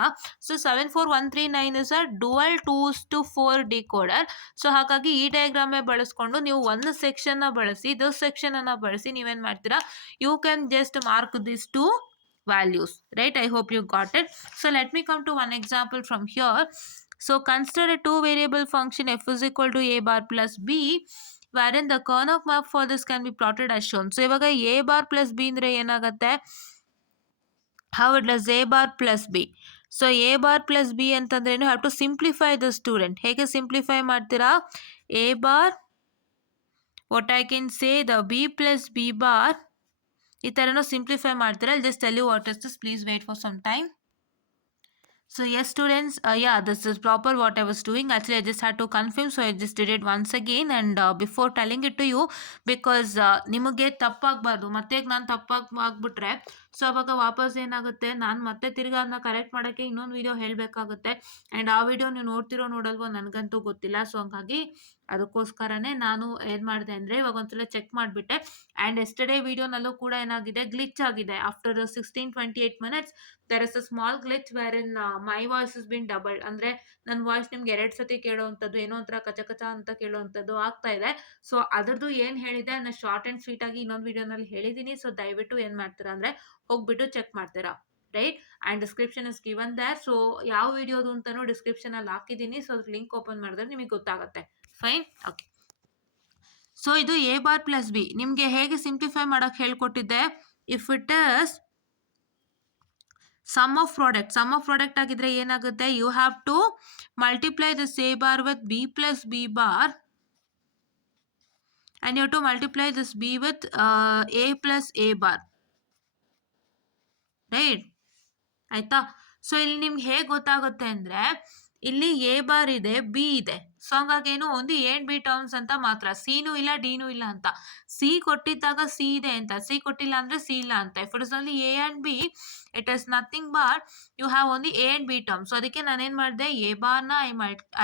so 74139 is a dual 2 is to 4 decoder. So ಹಾಗಾಗಿ ಈ ಡಯಾಗ್ರಾಮೇ ಬಳಸ್ಕೊಂಡು ನೀವು ಒಂದು ಸೆಕ್ಷನ್ನ ಬಳಸಿ, ದಿಸ್ ಸೆಕ್ಷನ್ ಅನ್ನ ಬಳಸಿ ನೀವೇನ್ ಮಾಡ್ತೀರಾ, you can just mark this two values, right. I hope you got it. So let me come to one example from here. So consider a two variable function f is equal to a bar plus b, wherein the kernel map for this can be plotted as shown. So ಇವಾಗ a bar plus b ಅಂದ್ರೆ ಏನಾಗುತ್ತೆ, how it is a bar plus b. So a bar plus b ಅಂತಂದ್ರೆ you have to simplify the student. ಹೇಗೆ simplify ಮಾಡ್ತೀರಾ, a bar, what I can say, the b plus b bar, ಈ ಥರನೂ ಸಿಂಪ್ಲಿಫೈ ಮಾಡ್ತೀರಾ. I'll just tell you what is this. Please wait for some time. So yes students, yeah, this is proper what I was doing. Actually I just had to confirm, so I just did it once again. And before telling it to you, because ನಿಮಗೆ ತಪ್ಪಾಗಬಾರ್ದು, ಮತ್ತೆ ನಾನು ತಪ್ಪಾಗ್ಬಿಟ್ರೆ ಸೊ ಅವಾಗ ವಾಪಸ್ ಏನಾಗುತ್ತೆ, ನಾನು ಮತ್ತೆ ತಿರ್ಗಾ ಅದನ್ನ ಕರೆಕ್ಟ್ ಮಾಡೋಕ್ಕೆ ಇನ್ನೊಂದು ವಿಡಿಯೋ ಹೇಳಬೇಕಾಗುತ್ತೆ. ಆ್ಯಂಡ್ ಆ ವಿಡಿಯೋ ನೀವು ನೋಡ್ತಿರೋ ನೋಡಲ್ವೋ ನನಗಂತೂ ಗೊತ್ತಿಲ್ಲ. ಸೊ ಹಂಗಾಗಿ ಅದಕ್ಕೋಸ್ಕರನೇ ನಾನು ಏನು ಮಾಡಿದೆ ಅಂದರೆ ಇವಾಗ ಒಂದ್ಸಲ ಚೆಕ್ ಮಾಡಿಬಿಟ್ಟೆ. ಆ್ಯಂಡ್ ಎಸ್ಟರ್ಡೇ ವಿಡಿಯೋನಲ್ಲೂ ಕೂಡ ಏನಾಗಿದೆ, ಗ್ಲಿಚ್ ಆಗಿದೆ. ಆಫ್ಟರ್ 16-28 minutes there is a small glitch wherein my voice has been doubled. ಅಂದರೆ ನನ್ನ ವಾಯ್ಸ್ ನಿಮ್ಗೆ 2 ಸತಿ ಕೇಳೋವಂಥದ್ದು, ಏನೋ ಒಂಥರ ಕಚ ಅಂತ ಕೇಳೋವಂಥದ್ದು ಆಗ್ತಾ ಇದೆ. ಸೊ ಅದರದ್ದು ಏನು ಹೇಳಿದೆ ನಾನು ಶಾರ್ಟ್ ಆ್ಯಂಡ್ ಸ್ವೀಟ್ ಆಗಿ ಇನ್ನೊಂದು ವಿಡಿಯೋನಲ್ಲಿ ಹೇಳಿದ್ದೀನಿ. ಸೊ ದಯವಿಟ್ಟು ಏನು ಮಾಡ್ತೀರಾ ಅಂದರೆ ಹೋಗ್ಬಿಟ್ಟು ಚೆಕ್ ಮಾಡ್ತೀರಾ, right. And description is given there. So ಯಾವ ವಿಡಿಯೋದು ಅಂತಲೂ ಡಿಸ್ಕ್ರಿಪ್ಷನಲ್ಲಿ ಹಾಕಿದ್ದೀನಿ. ಸೊ ಅದ್ರ ಲಿಂಕ್ ಓಪನ್ ಮಾಡಿದ್ರೆ ನಿಮಗೆ ಗೊತ್ತಾಗುತ್ತೆ. Fine, okay. ಸೊ ಇದು a ಬಾರ್ ಪ್ಲಸ್ ಬಿ ನಿಮಗೆ ಹೇಗೆ ಸಿಂಪ್ಲಿಫೈ ಮಾಡೋಕ್ಕೆ ಹೇಳ್ಕೊಟ್ಟಿದ್ದೆ. If it is sum of product ಆಗಿದ್ರೆ ಏನಾಗುತ್ತೆ, you have to multiply this a bar with b plus b bar and you have to multiply this b with a plus a bar, right. ಆಯ್ತಾ. ಸೊ ಇಲ್ಲಿ ನಿಮ್ಗೆ ಹೇಗೆ ಗೊತ್ತಾಗುತ್ತೆ ಅಂದರೆ ಇಲ್ಲಿ a bar ಇದೆ, b ಇದೆ. ಸೊ ಹಂಗಾಗೇನು ಒಂದು ಎ ಅಂಡ್ ಬಿ ಟರ್ಮ್ಸ್ ಅಂತ ಮಾತ್ರ, ಸಿನೂ ಇಲ್ಲ ಡಿನೂ ಇಲ್ಲ ಅಂತ. ಸಿ ಕೊಟ್ಟಿದ್ದಾಗ ಸಿ ಇದೆ ಅಂತ, ಸಿ ಕೊಟ್ಟಿಲ್ಲ ಅಂದರೆ ಸಿ ಇಲ್ಲ ಅಂತ. If it is only A and B, it is nothing but you have only A and B term. So ಅದಕ್ಕೆ ನಾನೇನು ಮಾಡಿದೆ, ಎ ಬಾರ್ನ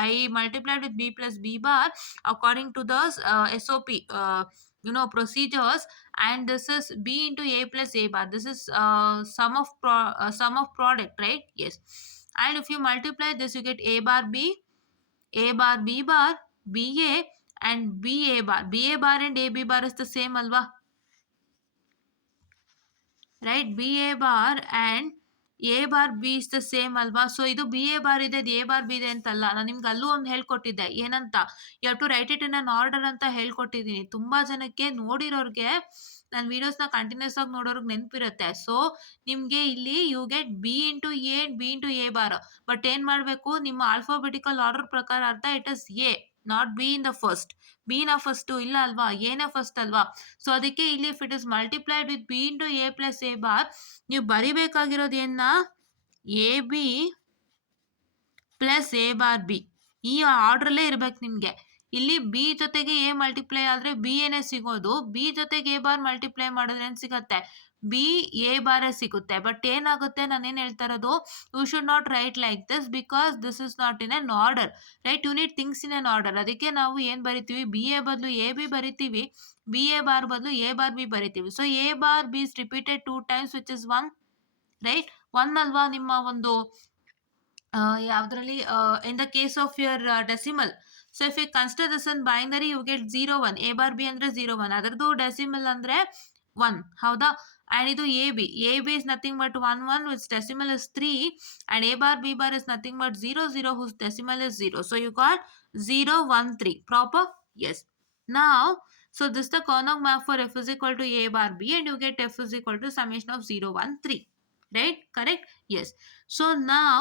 I multiplied with B plus B bar according to the SOP procedures, and this is b into a plus a bar. This is sum of product, right? Yes. And if you multiply this, you get a bar b bar, ba, and ba bar and ab bar is the same alva, right? ba bar and A bar B is the same ಅಲ್ವಾ? So ಇದು B A bar ಇದೆ, A bar B ಇದೆ ಅಂತಲ್ಲ. ನಾನು ನಿಮ್ಗೆ ಅಲ್ಲೂ ಒಂದು ಹೇಳ್ಕೊಟ್ಟಿದ್ದೆ, ಏನಂತ, you have to write it in an order ಅಂತ ಹೇಳ್ಕೊಟ್ಟಿದ್ದೀನಿ. ತುಂಬಾ ಜನಕ್ಕೆ ನೋಡಿರೋರ್ಗೆ, ನನ್ನ ವಿಡಿಯೋಸ್ನ ಕಂಟಿನ್ಯೂಸ್ ಆಗಿ ನೋಡೋರ್ಗೆ ನೆನಪಿರುತ್ತೆ. ಸೊ ನಿಮಗೆ ಇಲ್ಲಿ you get B into A and B into A bar. But ಏನ್ ಮಾಡಬೇಕು, ನಿಮ್ಮ ಆಲ್ಫಾಬೆಟಿಕಲ್ ಆರ್ಡರ್ ಪ್ರಕಾರ ಅರ್ಥ, it is A, not B in the first. B ನ ಫಸ್ಟ್ ಇಲ್ಲ ಅಲ್ವಾ, ಎನ ಫಸ್ಟ್ ಅಲ್ವಾ? ಸೊ ಅದಕ್ಕೆ ಇಲ್ಲಿ if it is multiplied with B into A plus A bar, ನೀವು ಬರಿಬೇಕಾಗಿರೋದು ಏನ, A B plus A bar B. ಈ ಆರ್ಡ್ರಲ್ಲೇ ಇರ್ಬೇಕು ನಿಮಗೆ. ಇಲ್ಲಿ ಬಿ ಜೊತೆಗೆ ಎ ಮಲ್ಟಿಪ್ಲೈ ಆದ್ರೆ ಬಿ ಏನೇ ಸಿಗೋದು, ಬಿ ಜೊತೆಗೆ ಎ ಬಾರ್ ಮಲ್ಟಿಪ್ಲೈ ಮಾಡಿದ್ರೆ ಏನ್ ಸಿಗತ್ತೆ, ಬಿ ಎ ಬಾರೇ ಸಿಗುತ್ತೆ. ಬಟ್ ಏನಾಗುತ್ತೆ, ನಾನೇನ್ ಹೇಳ್ತಾ ಇರೋದು, you should not write like this because this is not in an order, right? You need things in an order. ಅದಕ್ಕೆ ನಾವು ಏನ್ ಬರಿತೀವಿ, ಬಿ ಎ ಬದಲು ಎ ಬಿ ಬರಿತೀವಿ, ಬಿ ಎ ಬಾರ್ ಬದಲು ಎ ಬಾರ್ ಬಿ ಬರಿತೀವಿ. So A bar B is repeated 2 times which is 1, right? 1 ಅಲ್ವಾ ನಿಮ್ಮ ಒಂದು ಯಾವ್ದ್ರಲ್ಲಿ, in the case of your decimal. So if you consider this an binary, you get 0 1. A bar B ಅಂದ್ರೆ 0 1, ಅದರದ್ದು ಡೆಸಿಮಲ್ ಅಂದ್ರೆ 1, ಹೌದಾ? ಅಂಡ್ ಇದು A B is nothing but 1 1 which decimal is 3, and A bar B bar is nothing but 0 0 whose decimal is 0. So you got 0 1 3 proper. Yes. Now so this is the Karnaugh map for f is equal to a bar b, and you get f is equal to summation of 0 1 3, right? Correct? Yes. So now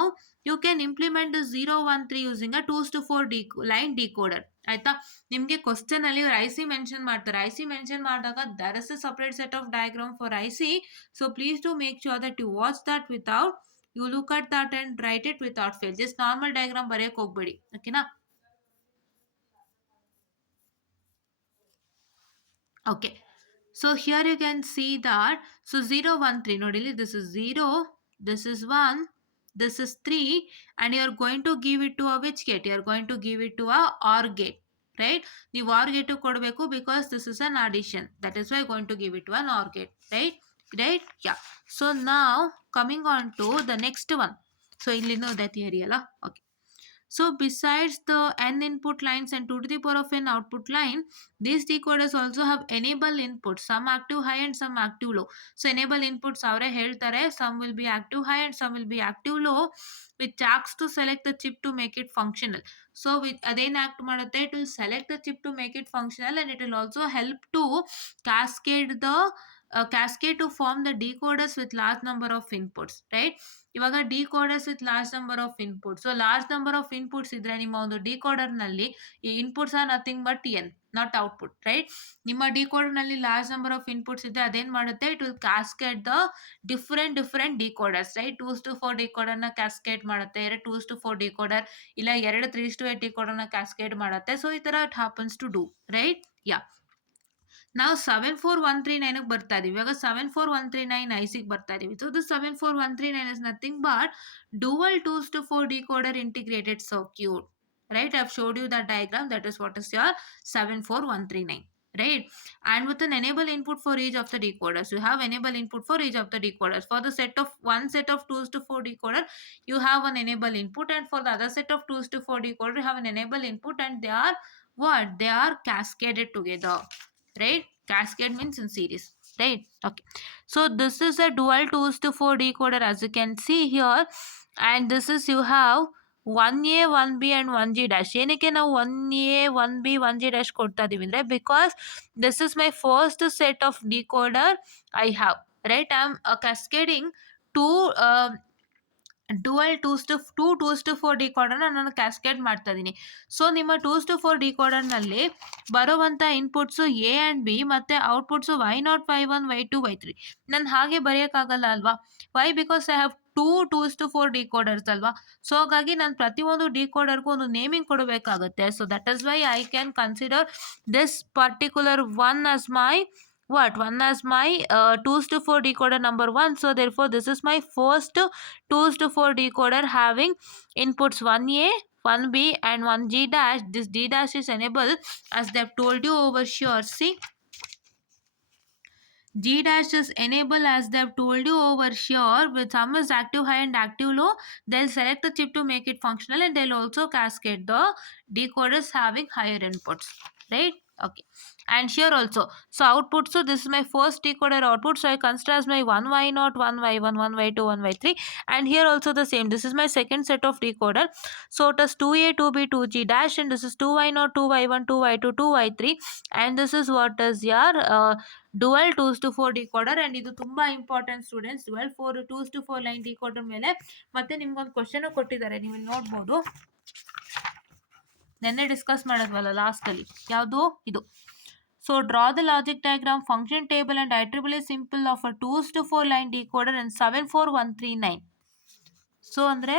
you can implement the 0 1 3 using a 2:4 line decoder. ಆಯ್ತಾ? ನಿಮಗೆ question ಅಲ್ಲಿ I C mention ಮಾಡ್ತಾರೆ. I C mention ಮಾಡಿದಾಗ there is a separate set of diagram for I C. So please to make sure that you watch that without, you look at that and write it without fail. Just normal diagram ಬರೆಯಕ್ಕೆ ಹೋಗ್ಬೇಡಿ, ಓಕೆನಾ? Okay. So here you can see that, so 0 1 3 nodili, this is 0, this is 1, this is 3, and you are going to give it to a which gate? You are going to give it to a OR gate, right? The OR gate kodbeku because this is an addition. That is why you are going to give it to an OR gate, right? Right? Yeah. So now coming on to the next one. So illi know that theory alla. Okay. So besides the n input lines and 2 to the power of n output line, these decoders also have enable inputs, some active high and some active low. So enable inputs avare heltare, some will be active high and some will be active low, which acts to select the chip to make it functional. So with aden act madutte, it will select the chip to make it functional, and it will also help to cascade to form the decoders with large number of inputs, right? ಇವಾಗ decoders with large number of input. So large number of inputs ಇದ್ರೆ ನಿಮ್ಮ ಒಂದು decoder ನಲ್ಲಿ ಈ inputs are nothing but N, not output, right? ನಿಮ್ಮ decoder ನಲ್ಲಿ large number of inputs ಇದ್ರೆ ಅದೇನ್ ಮಾಡುತ್ತೆ, it will cascade the different decoders, right? 2:4 decoder ನ ಕ್ಯಾಸ್ಕೇಡ್ ಮಾಡುತ್ತೆ, 2:4 ಡಿಕೋಡರ್ ಇಲ್ಲ 3:8 ಡಿಕೋಡರ್ ನ ಕ್ಯಾಸ್ಕೇಡ್ ಮಾಡುತ್ತೆ. ಸೊ ಈ ತರ it happens to do, right? Yeah. ನಾವು 74139 ಬರ್ತಾ ಇದೀವಿ. ಇವಾಗ 74139 ಐಸಿಗೆ ಬರ್ತಾ ಇದೀವಿ. So this 74139 is nothing but dual 2:4 decoder integrated circuit, right? I have showed you that diagram. That is what is your 74139, right? And with an enable input for each of the decoders, you have enable input for each of the decoders. For the one set of 2:4 decoder, you have an enable input, and for the other set of 2:4 decoder, you have an enable input, and they are what? They are cascaded together, right? Cascade means in series, right? Okay. So this is a dual 2:4 decoder, as you can see here, and this is, you have 1A 1B and 1G dash. ಏನಕ್ಕೆ ನಾವು 1A 1B 1G dash ಕೊಡ್ತಾ ಇದೀವಿ ಅಂದ್ರೆ, because this is my first set of decoder I have, right? I am cascading two dual 2:4 ಡಿಕೋಡರ್ನ ನಾನು ಕ್ಯಾಸ್ಕೇಡ್ ಮಾಡ್ತಾ ಇದ್ದೀನಿ. ಸೊ ನಿಮ್ಮ 2:4 ಡಿಕೋಡರ್ನಲ್ಲಿ ಬರುವಂಥ ಇನ್ಪುಟ್ಸು ಎ ಆ್ಯಂಡ್ ಬಿ ಮತ್ತು ಔಟ್ಪುಟ್ಸು y0 y1 y2 y3. ನಾನು ಹಾಗೆ ಬರೆಯೋಕ್ಕಾಗಲ್ಲ ಅಲ್ವಾ? ವೈ? ಬಿಕಾಸ್ ಐ ಹ್ಯಾವ್ 2:4 ಡಿಕೋಡರ್ಸ್ ಅಲ್ವಾ? ಸೊ ಹಾಗಾಗಿ ನಾನು ಪ್ರತಿಯೊಂದು ಡಿಕೋಡರ್ಗೂ ಒಂದು ನೇಮಿಂಗ್ ಕೊಡಬೇಕಾಗುತ್ತೆ. So that is why I can consider this particular one as my one as my 2:4 decoder number 1. So therefore this is my first 2:4 decoder having inputs 1A 1B and 1G dash. This D dash is enabled as they have told you over here. See, G dash is enabled as they have told you over here. With some is active high and active low, they'll select the chip to make it functional, and they'll also cascade the decoders having higher inputs, right? Okay, and here also, so output, so this is my first decoder output, so I consider as my 1y0, 1y1, 1y2, 1y3, and here also the same, this is my second set of decoder. So it is 2a, 2b, 2g dash, and this is 2y0, 2y1, 2y2, 2y3, and this is what is your dual 2 to 4 decoder. And ಇದು ತುಂಬಾ important students, dual 2 to 4 line decoder ಮೇಲೆ ಮತ್ತೆ ನಿಮ್ಗೊಂದು ಕ್ವಶನ್ ಕೊಟ್ಟಿದ್ದಾರೆ, ನೀವು ಇಲ್ಲಿ ನೋಡ್ಬೋದು. ನೆನ್ನೆ ಡಿಸ್ಕಸ್ ಮಾಡಿದ್ವಲ್ಲ ಲಾಸ್ಟಲ್ಲಿ, ಯಾವುದು ಇದು. So draw the logic diagram, function table and IEEE simple of a 2 to 4 line decoder and 74139. ಸೊ ಅಂದರೆ,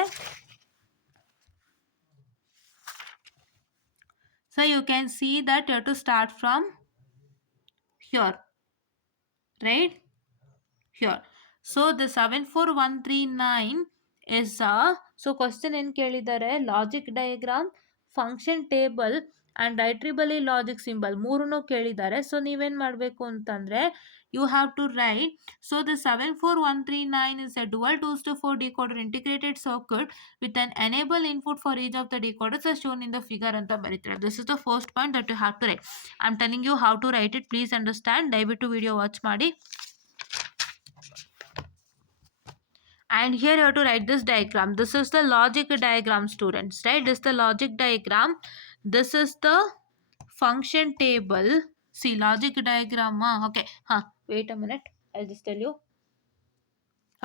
so you can see that you have to start from here, right? Here. So the 74139 is a, so question ಏನು ಕೇಳಿದ್ದಾರೆ, logic diagram, function table and IEEE logic symbol ಮೂರನ್ನು ಕೇಳಿದ್ದಾರೆ. ಸೊ ನೀವೇನು ಮಾಡಬೇಕು ಅಂತಂದರೆ, you have to write, so the 74139 is a dual 2 to 4 decoder integrated circuit with an enable input for each of the decoders as shown in the figure ಅಂತ ಬರೀತಾರೆ. This is the first point that you have to write. I am telling you how to write it, please understand. ದಯವಿಟ್ಟು video watch ಮಾಡಿ. And here you have to write this diagram. This is the logic diagram, students, right? This is the logic diagram. This is the function table. See, logic diagram. Okay. Wait a minute. I'll just tell you.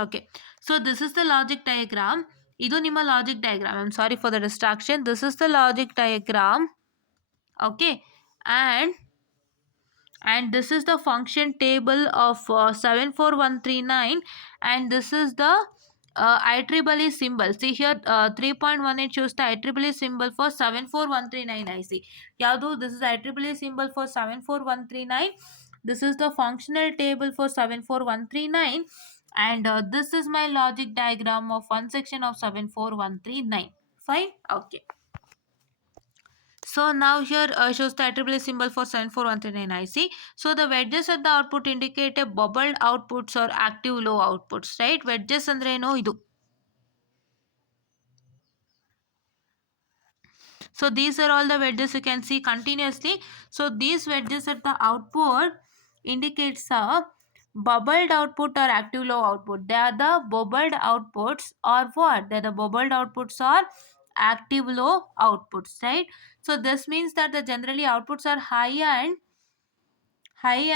Okay. So this is the logic diagram. Idu ನಿಮ್ಮ logic diagram. I'm sorry for the distraction. This is the logic diagram. Okay. And this is the function table of 74139, and this is the IEEE symbol. See here, 3.18 shows the IEEE symbol for 74139 IC. Yadu, this is IEEE symbol for 74139. This is the functional table for 74139, and this is my logic diagram of one section of 74139. Fine. Okay. So now here shows the IEEE symbol for 74139 IC. So the wedges at the output indicate a bubbled outputs or active low outputs, right? Wedges andre eno idu. So these are all the wedges you can see continuously. So these wedges at the output indicates a bubbled output or active low output. They are the bubbled outputs or what? They are the bubbled outputs or active low outputs, right? So this means that the generally outputs are high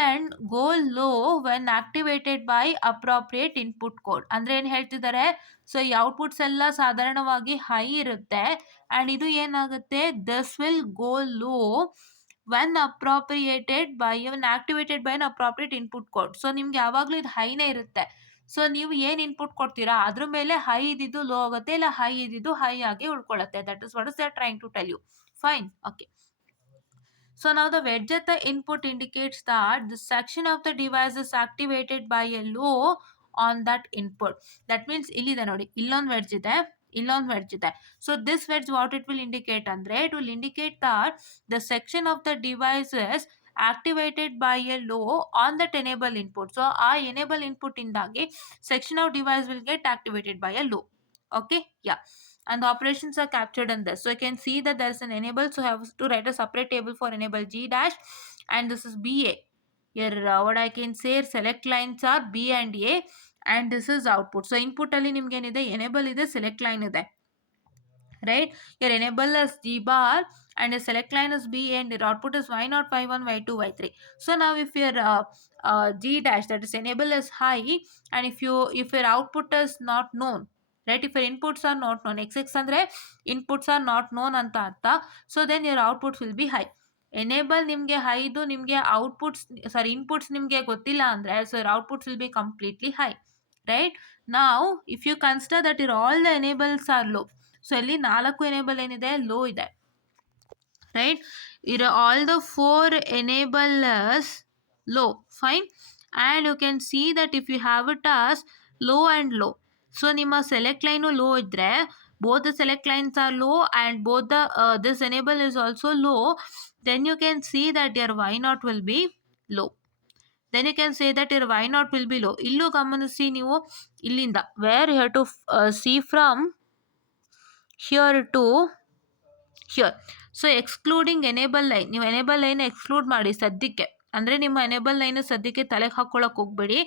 and go low when activated by appropriate input code. ಅಂದ್ರೆ ಏನು ಹೇಳ್ತಿದ್ದಾರೆ, ಸೊ ಈ ಔಟ್ಪುಟ್ಸ್ ಎಲ್ಲ ಸಾಧಾರಣವಾಗಿ ಹೈ ಇರುತ್ತೆ, ಆ್ಯಂಡ್ ಇದು ಏನಾಗುತ್ತೆ, this will go low when activated by an appropriate input code. So ನಿಮ್ಗೆ ಯಾವಾಗಲೂ ಇದು ಹೈನೇ ಇರುತ್ತೆ. ಸೊ ನೀವು ಏನು ಇನ್ಪುಟ್ ಕೊಡ್ತೀರಾ ಅದ್ರ ಮೇಲೆ ಹೈ ಇದ್ದಿದ್ದು ಲೋ ಆಗುತ್ತೆ, ಇಲ್ಲ ಹೈ ಇದ್ದಿದ್ದು ಹೈ ಆಗಿ ಉಳ್ಕೊಳ್ಳುತ್ತೆ. That is what is they are trying to tell you. Fine. Okay. So now the wedge at the input indicates that the section of the device is activated by a low on that input. That means ಇಲ್ಲಿದೆ ನೋಡಿ, ಇಲ್ಲೊಂದು wedge ಇದೆ, ಇಲ್ಲೊಂದು wedge ಇದೆ. So this wedge what it will indicate andre, it will indicate that the section of the device is activated by a low on that enable input. So ಆ enable input ಇಂದಾಗಿ section of device will get activated by a low. Okay, yeah. And the operations are captured in this. So you can see that there is an enable, so I have to write a separate table for enable G dash, and this is BA. Here what I can say, select lines are B and A, and this is output. So input ಅಲ್ಲಿ ನಿಮ್ಗೆ ಏನಿದೆ, enable ಇದೆ, select line ಇದೆ, right? Your enable is G bar and your select line is B, and your output is Y0, Y1, Y2, Y3. So now if your G dash, that is enable, is high, and if your output is not known, right? If your inputs are not known, XX andre inputs are not known anta artha. So then your outputs will be high. Enable ನಿಮಗೆ ಹೈದು, ನಿಮಗೆ outputs inputs ನಿಮಗೆ ಗೊತ್ತಿಲ್ಲ ಅಂದರೆ, so your outputs will be completely high, right? Now if you consider that your all the enables are low, so ಇಲ್ಲಿ 4 enable ಏನಿದೆ, ಲೋ ಇದೆ, right? All the 4 enablers low. Fine. And you can see that if you have it as low and low, so ನಿಮ್ಮ select line low ಇದ್ರೆ, both the select lines are low and both the this enable is also low, then you can see that your Y0 will be low. Then you can say that your Y0 will be low. ಇಲ್ಲೂ ಗಮನಿಸಿ ನೀವು, ಇಲ್ಲಿಂದ where you have to see from here to here. So excluding enable line, ನೀವು enable line exclude ಮಾಡಿ ಸದ್ಯಕ್ಕೆ, ಅಂದರೆ ನಿಮ್ಮ enable line ಸದ್ಯಕ್ಕೆ ತಲೆಗೆ ಹಾಕ್ಕೊಳಕ್ಕೆ ಹೋಗ್ಬೇಡಿ.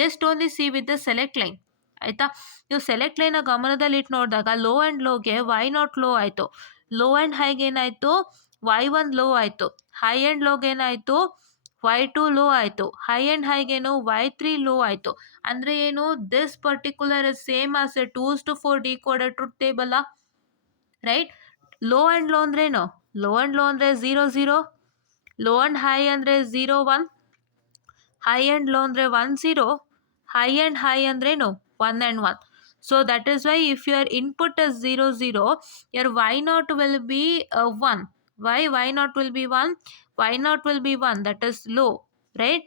Just only see with the select line, ಆಯಿತಾ. ನೀವು ಸೆಲೆಕ್ಟ್ ಲೈನ ಗಮನದಲ್ಲಿ ಇಟ್ಟು ನೋಡಿದಾಗ ಲೋ ಆ್ಯಂಡ್ ಲೋಗೆ ವೈ ನಾಟ್ ಲೋ ಆಯಿತು, ಲೋ ಆ್ಯಂಡ್ ಹೈಗೆ ಏನಾಯಿತು y1 ಲೋ ಆಯಿತು, ಹೈ ಆ್ಯಂಡ್ ಲೋಗೆ ಏನಾಯಿತು y2 ಲೋ ಆಯಿತು, ಹೈ ಆ್ಯಂಡ್ ಹೈಗೇನು y3 ಲೋ ಆಯಿತು. ಅಂದರೆ ಏನು, this particular is same as A 2:4 decoded truth table, right. Low and low ಅಂದ್ರೇನು, ಲೋ ಆ್ಯಂಡ್ ಲೋ ಅಂದರೆ 0 0, ಲೋ ಆ್ಯಂಡ್ ಹೈ ಅಂದರೆ 0 1, ಹೈ ಆ್ಯಂಡ್ ಲೋ ಅಂದರೆ 1 0, ಹೈ ಆ್ಯಂಡ್ ಹೈ ಅಂದ್ರೇನು 1 and 1. So that is why if your input is 0 0, your y naught will be 1. Why y naught will be 1? Y naught will be 1, that is low, right?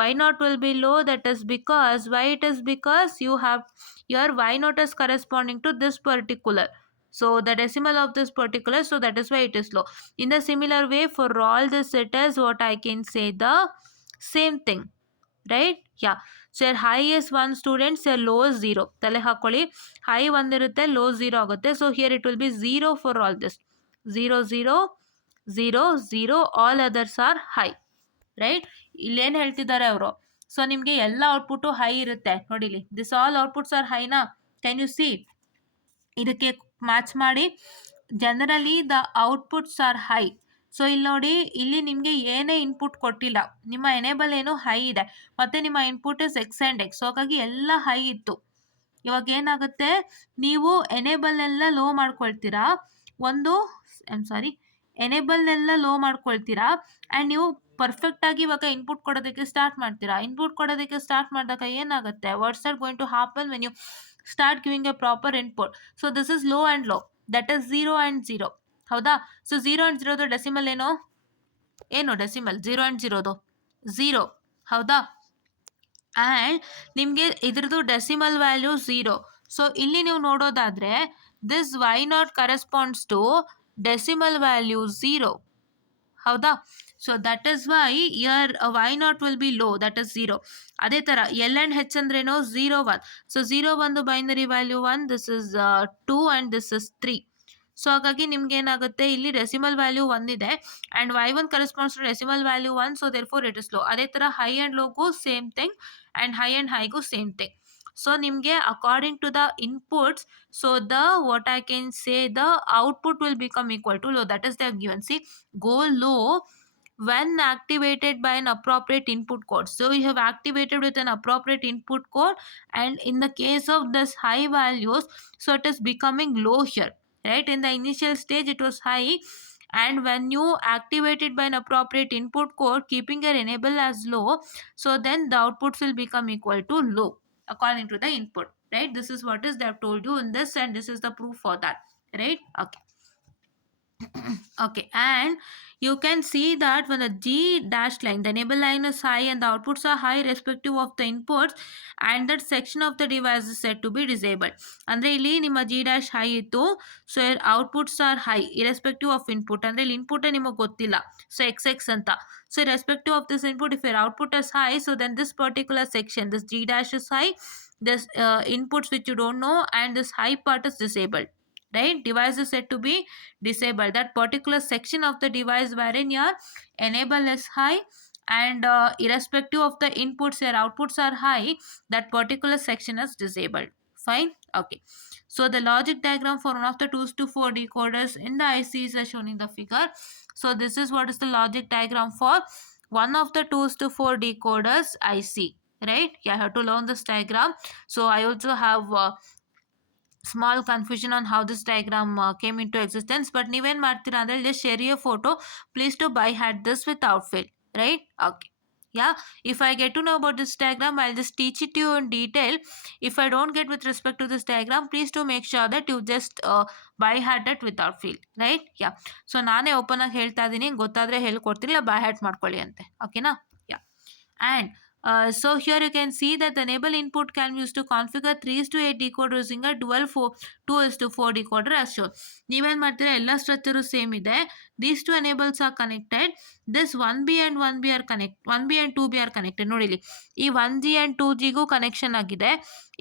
Y naught will be low, that is because, why it is because you have your y naught is corresponding to this particular, so the decimal of this particular, so that is why it is low. In the similar way for all this, it is what I can say the same thing, right? Yeah. So your high is 1 students, your low is 0. ತಲೆ ಹಾಕೊಳ್ಳಿ, ಹೈ 1 ಇರುತ್ತೆ, ಲೋ 0 ಆಗುತ್ತೆ. So here it will be 0 for all this, 0 0 0 0, all others R high, right. ಇಲ್ಲೇನು ಹೇಳ್ತಿದ್ದಾರೆ ಅವರು, ಸೊ ನಿಮಗೆ ಎಲ್ಲ output high ಇರುತ್ತೆ ನೋಡಿಲಿ, ದಿಸ್ ಆಲ್ ಔಟ್ಪುಟ್ಸ್ ಆರ್ ಹೈನಾ, ಕ್ಯಾನ್ ಯು ಸಿ, ಇದಕ್ಕೆ ಮ್ಯಾಚ್ ಮಾಡಿ. Generally the outputs are high. So ಇಲ್ಲಿ ನೋಡಿ, ಇಲ್ಲಿ ನಿಮಗೆ ಏನೇ ಇನ್ಪುಟ್ ಕೊಟ್ಟಿಲ್ಲ, ನಿಮ್ಮ ಎನೇಬಲ್ ಏನು ಹೈ ಇದೆ, ಮತ್ತು ನಿಮ್ಮ input is X and X, so ಹಾಗಾಗಿ ಎಲ್ಲ ಹೈ ಇತ್ತು. ಇವಾಗ ಏನಾಗುತ್ತೆ, ನೀವು ಎನೇಬಲ್ನೆಲ್ಲ ಲೋ ಮಾಡ್ಕೊಳ್ತೀರಾ, ಒಂದು ಎನೇಬಲ್ನೆಲ್ಲ ಲೋ ಮಾಡ್ಕೊಳ್ತೀರಾ, ಆ್ಯಂಡ್ ನೀವು ಪರ್ಫೆಕ್ಟಾಗಿ ಇವಾಗ ಇನ್ಪುಟ್ ಕೊಡೋದಕ್ಕೆ ಸ್ಟಾರ್ಟ್ ಮಾಡ್ತೀರಾ. ಇನ್ಪುಟ್ ಕೊಡೋದಕ್ಕೆ ಸ್ಟಾರ್ಟ್ ಮಾಡಿದಾಗ ಏನಾಗುತ್ತೆ, what's are going to happen when you start giving a proper input. So this is low and low, that is 0 and 0, ಹೌದಾ. ಸೊ 0 and 0 ಡೆಸಿಮಲ್ ಏನು ಡೆಸಿಮಲ್ 0 and 0 0, ಹೌದಾ. ಆ್ಯಂಡ್ ನಿಮಗೆ ಇದ್ರದ್ದು ಡೆಸಿಮಲ್ ವ್ಯಾಲ್ಯೂ 0. ಸೊ ಇಲ್ಲಿ ನೀವು ನೋಡೋದಾದರೆ this Y nought corresponds to decimal value 0, ಹೌದಾ. So that is why your Y nought will be low, that is 0. ಅದೇ ಥರ ಎಲ್ ಆ್ಯಂಡ್ ಹೆಚ್ ಅಂದ್ರೇನು 0 1. ಸೊ 0 ಒಂದು binary value 1, this is 2 and this is 3. So ಹಾಗಾಗಿ ನಿಮ್ಗೆ ಏನಾಗುತ್ತೆ, ಇಲ್ಲಿ ಡೆಸಿಮಲ್ ವ್ಯಾಲ್ಯೂ 1 ಇದೆ, and y1 corresponds to decimal value 1, so therefore it is low. ಅದೇ ಥರ ಹೈ ಆ್ಯಂಡ್ ಲೋಗೂ same thing, and high and ಹೈಗೂ ಸೇಮ್ ಥಿಂಗ್. ಸೊ ನಿಮಗೆ according to the inputs, so the what I can say the output will become equal to low, that is they have given. C, go low when activated by an appropriate input code. So we have activated with an appropriate input code, and in the case of this high values, so it is becoming low here, right. In the initial stage it was high, and when you activate it by an appropriate input code keeping your enable as low, so then the outputs will become equal to low according to the input, right. This is what is they have told you in this, and this is the proof for that, right. Okay. Okay, and you can see that when the G dash line, the enable line is high and the outputs are high respective of the inputs, and that section of the device is said to be disabled. Andre illi nimma G dash high ittu, so your outputs are high irrespective of input. Andre illi input niಮಗೆ ಗೊತ್ತಿಲ್ಲ, so xx anta. So irrespective of this input, if your output is high, so then this particular section, this G dash is high, this inputs which you don't know, and this high part is disabled, right. Device is said to be disabled, that particular section of the device wherein your enable is high, and irrespective of the inputs your outputs are high, that particular section is disabled. Fine. Okay, so the logic diagram for one of the 2 to 4 decoders in the IC is as shown in the figure. So this is what is the logic diagram for one of the 2 to 4 decoders IC, right. Yeah, I have to learn this diagram. So I also have small confusion on how this diagram came into existence, but ನೀವೇನು ಮಾಡ್ತೀರಾ ಅಂದರೆ just share your photo, please to by heart this without fail, right. Okay, yeah, if I get to know about this diagram, I'll just teach it to you in detail. If I don't get with respect to this diagram, please to make sure that you just by heart it without fail, right. Yeah, so ನಾನೇ ಓಪನ್ ಆಗಿ ಹೇಳ್ತಾ ಇದ್ದೀನಿ, ಗೊತ್ತಾದರೆ ಹೇಳ್ಕೊಡ್ತೀನಿ, ಇಲ್ಲ by heart ಮಾಡ್ಕೊಳ್ಳಿ ಅಂತೆ, ಓಕೆನಾ. Yeah, and so here you can see that the enable input can be used to configure 3:8 decoder using a dual 2:4 decoder as shown. ನೀವೇನು ಮಾಡ್ತೀರಾ, ಎಲ್ಲ ಸ್ಟ್ರಕ್ಚರು ಸೇಮ್ ಇದೆ, these two enables are connected, this 1B and 1B are connected, 1B and 2B are connected. ನೋಡಿ ಇಲ್ಲಿ ಈ 1G and 2Gಗೂ ಕನೆಕ್ಷನ್ ಆಗಿದೆ,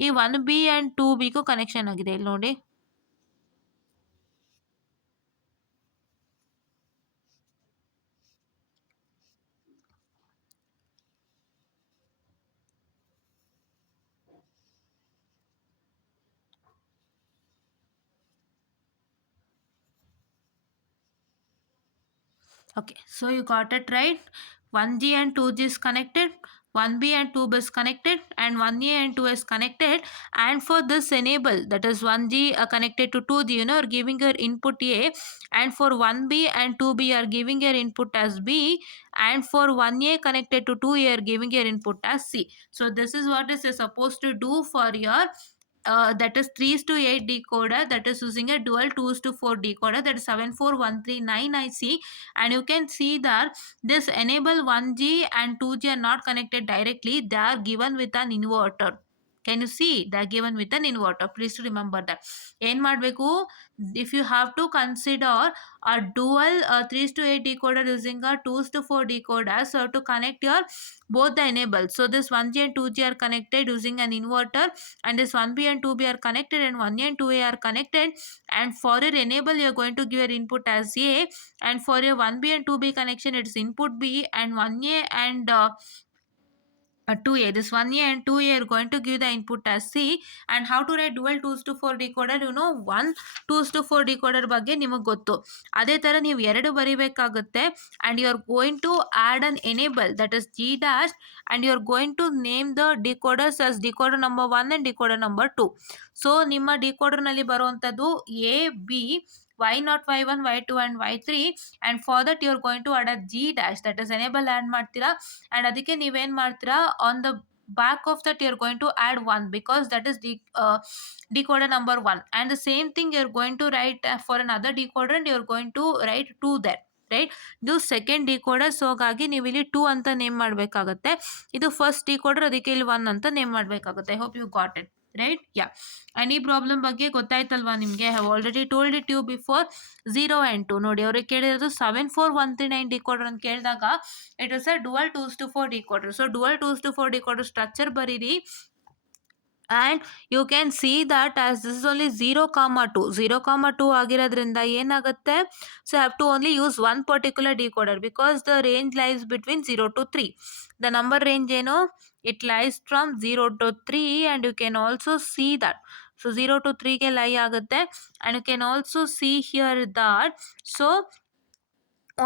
ಈ 1B and 2Bಗೂ ಕನೆಕ್ಷನ್ ಆಗಿದೆ, ಇಲ್ಲಿ ನೋಡಿ Okay, so you got it right. 1G and 2G is connected, 1B and 2B is connected, and 1A and 2 is connected. And for this enable, that is 1G connected to 2G, are giving your input A, and for 1B and 2B are giving your input as B, and for 1A connected to 2A are giving your input as C. So this is what is you're supposed to do for your that is 3 to 8 decoder, that is using a dual 2 to 4 decoder, that is 74139 IC. And you can see that this enable 1G and 2G are not connected directly, they are given with an inverter. Can you see they are given with an inverter? Please to remember that. ಏನ್ ಮಾಡಬೇಕು, if you have to consider a dual 3 to 8 decoder using a 2 to 4 decoder, so to connect your both the enables. So this 1G and 2G are connected using an inverter, and this 1B and 2B are connected, and 1A and 2A are connected. And for your enable, you are going to give your input as A, and for your 1B and 2B connection, it's input B, and 1A and 2A. This 1A and 2A are going to give the input as C. And how to write dual 2 to 4 decoder? 1 2 to 4 decoder ಬಗ್ಗೆ ನಿಮಗೆ ಗೊತ್ತು. ಅದೇ ಥರ ನೀವು ಎರಡು ಬರಿಬೇಕಾಗುತ್ತೆ. And you are going to add an enable, that is G dash, and you are going to name the decoders as decoder number 1 and decoder number 2. ಸೊ ನಿಮ್ಮ ಡಿಕೋಡರ್ನಲ್ಲಿ ಬರುವಂಥದ್ದು A, B, Y0, Y1, Y2 and Y3, and for that you are going to add a G dash, that is enable add ಮಾಡ್ತೀರಾ. and ಅದಕ್ಕೆ ನೀವೇನು ಮಾಡ್ತೀರಾ, on the back of that you're going to add 1, because that is decoder number 1. And the same thing you're going to write for another decoder, and you're going to write 2 there, right. ಇದು second decoder, so ಹಾಗಾಗಿ ನೀವು ಇಲ್ಲಿ 2 ಅಂತ name ಮಾಡಬೇಕಾಗುತ್ತೆ. ಇದು first decoder, ಅದಕ್ಕೆ ಇಲ್ಲಿ 1 ಅಂತ ನೇಮ್ ಮಾಡಬೇಕಾಗುತ್ತೆ. I hope you got it, right. Yeah, and ಈ ಪ್ರಾಬ್ಲಮ್ ಬಗ್ಗೆ ಗೊತ್ತಾಯ್ತಲ್ವಾ ನಿಮಗೆ? Have already told it you before. 0 and 2 ನೋಡಿ, ಅವ್ರಿಗೆ ಕೇಳಿರೋದು 74139 ಡಿಕೋಡರ್ ಅಂತ ಕೇಳಿದಾಗ it is a dual 2 to 4 decoder. So dual 2 to 4 decoder structure ಬರೀರಿ. And you can see that as this is only 0, 2 ಆಗಿರೋದ್ರಿಂದ ಏನಾಗುತ್ತೆ, so I have to only use one particular decoder, because the range lies between 0 to 3. The number range ಏನು, it lies from 0 to 3, and you can also see that. So 0 to 3 ಗೆ ಲೈ ಆಗುತ್ತೆ. And you can also see here that so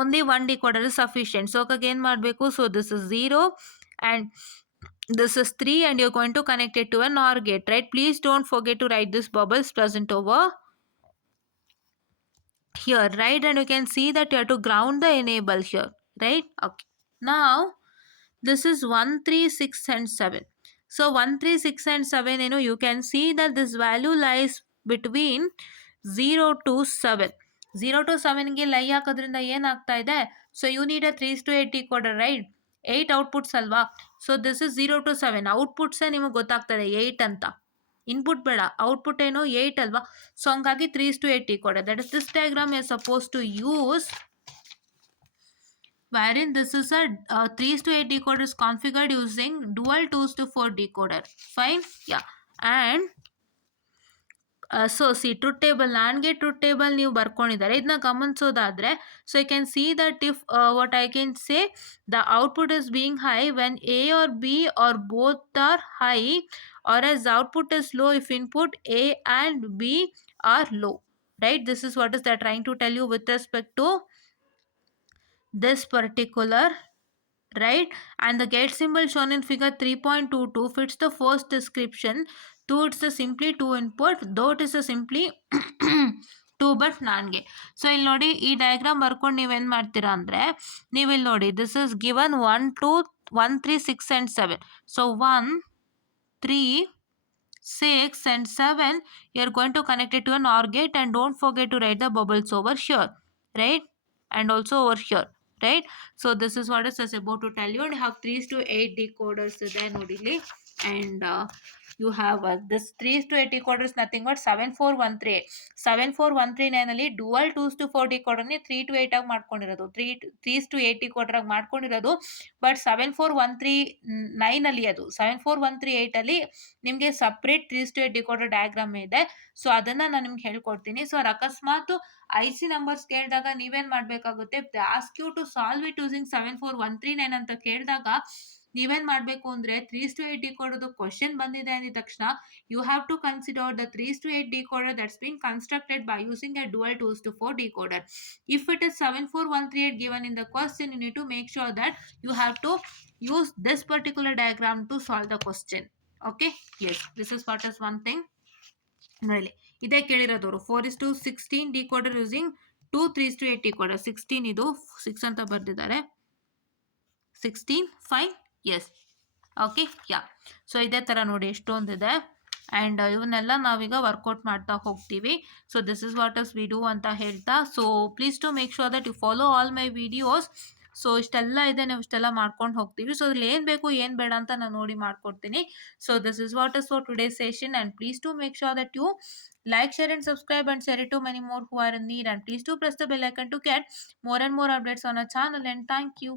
only one decoder is sufficient. So again ಮಾಡಬೇಕು, so this is 0 and this is 3, and you're going to connect it to a NOR gate, right? Please don't forget to write this bubbles present over here, right? And you can see that you have to ground the enable here, right? Okay. Now this is 1, 3, 6 and 7. So 1, 3, 6 and 7, you can see that this value lies between 0 to 7. 0 to 7 ಗೆ ಲೈ ಹಾಕೋದ್ರಿಂದ ಏನಾಗ್ತಾ ಇದೆ, so you need a 3 to 8 decoder, right? 8 outputs ಅಲ್ವಾ? So this is 0 to 7. ಔಟ್ಪುಟ್ಸೇ ನಿಮಗೆ ಗೊತ್ತಾಗ್ತದೆ 8 ಅಂತ. ಇನ್ಪುಟ್ ಬೇಡ, ಔಟ್ಪುಟ್ ಏನು 8 ಅಲ್ವಾ? ಸೊ ಹಂಗಾಗಿ 3 to 8 decoder. That is this diagram you are suppose to use, wherein this is a 3 to 8 decoder is configured using dual 2 to 4 decoder. Fine. Yeah. And so see, truth table, NAND gate truth table ನೀವು ಬರ್ಕೊಂಡಿದ್ದಾರೆ. ಇದನ್ನ ಗಮನಿಸೋದಾದ್ರೆ, so you can see that if what I can say, the output is being high when A or B or both are high, or as the output is low if input A and B are low, right? This is what is they're trying to tell you with respect to this particular, right? And the gate symbol shown in figure 3.22 fits the first description. Though it's a simply 2 input, though it is a simply 2 but NAND gate. So ಇಲ್ಲಿ ನೋಡಿ, ಈ ಡಯಾಗ್ರಾಮ್ ಬರ್ಕೊಂಡು ನೀವೇನು ಮಾಡ್ತೀರಾ ಅಂದರೆ, ನೀವು ಇಲ್ಲಿ ನೋಡಿ, ದಿಸ್ ಇಸ್ ಗಿವನ್ 1, 2, 1, 3, 6 and 7. ಸೊ 1, 3, 6 and 7, you're going to connect it to an OR gate, and don't forget to write the bubbles over here, right? And also over here, right? So this is what is about to tell you. And you have 3 to 8 decoders there, nodili. And you have this 3 to 8 decoders, nothing but 74138. 74139 ಅಲ್ಲಿ ಡುವಲ್ 2 to 4 ಡಿಕೋಡರ್ 3 to 8 ಆಗಿ ಮಾಡ್ಕೊಂಡಿರೋದು, 3 to 8 ಡಿಕೋಡರ್ ಆಗಿ ಮಾಡ್ಕೊಂಡಿರೋದು. ಬಟ್ 74139 ಅಲ್ಲಿ, ಅದು 74138 ಅಲ್ಲಿ ನಿಮಗೆ ಸಪ್ರೇಟ್ 3 to 8 decoder diagram ಇದೆ. ಸೊ ಅದನ್ನ ನಾನು ನಿಮ್ಗೆ ಹೇಳ್ಕೊಡ್ತೀನಿ. ಸೊ ಅಕಸ್ಮಾತ್ IC ನಂಬರ್ಸ್ ಕೇಳಿದಾಗ ನೀವೇನು ಮಾಡಬೇಕಾಗುತ್ತೆ, ask you to solve it using 74139 ಅಂತ ಕೇಳಿದಾಗ ನೀವೇನು ಮಾಡಬೇಕು ಅಂದರೆ 3:8 ಡಿಕೋಡರ್ದು ಕ್ವಶನ್ ಬಂದಿದೆ ಅಂದಿದ ತಕ್ಷಣ you have to consider the 3:8 decoder that's been constructed by using a dual 2:4 decoder. If it is 74138 given in the question, you need to make sure that you have to use this particular diagram to solve the question. Okay, yes, this is what is one thing. ನೋಡಿ ಇದೇ ಕೇಳಿರೋದವರು 4:16 decoder using 2:3:8 ಡಿಕೋಡರ್ 16 ಇದು 6 ಅಂತ ಬರೆದಿದ್ದಾರೆ 16 fine yes okay yeah so ಇದೇ ಥರ ನೋಡಿ ಎಷ್ಟೊಂದಿದೆ ಆ್ಯಂಡ್ ಇವನ್ನೆಲ್ಲ ನಾವೀಗ ವರ್ಕೌಟ್ ಮಾಡ್ತಾ ಹೋಗ್ತೀವಿ so this is what is we do ಅಂತ ಹೇಳ್ತಾ so please to make sure that you follow all my videos so ಇಷ್ಟೆಲ್ಲ ಇದೆ ನಾವು ಇಷ್ಟೆಲ್ಲ ಮಾಡ್ಕೊಂಡು ಹೋಗ್ತೀವಿ ಸೊ ಅದ್ರಲ್ಲಿ ಏನು ಬೇಕು ಏನು ಬೇಡ ಅಂತ ನಾನು ನೋಡಿ ಮಾಡ್ಕೊಡ್ತೀನಿ so this is what is for today session and please to make sure that you like, share and subscribe and share it to many more who are in need, and please do press the bell icon to get more and more updates on our channel, and thank you.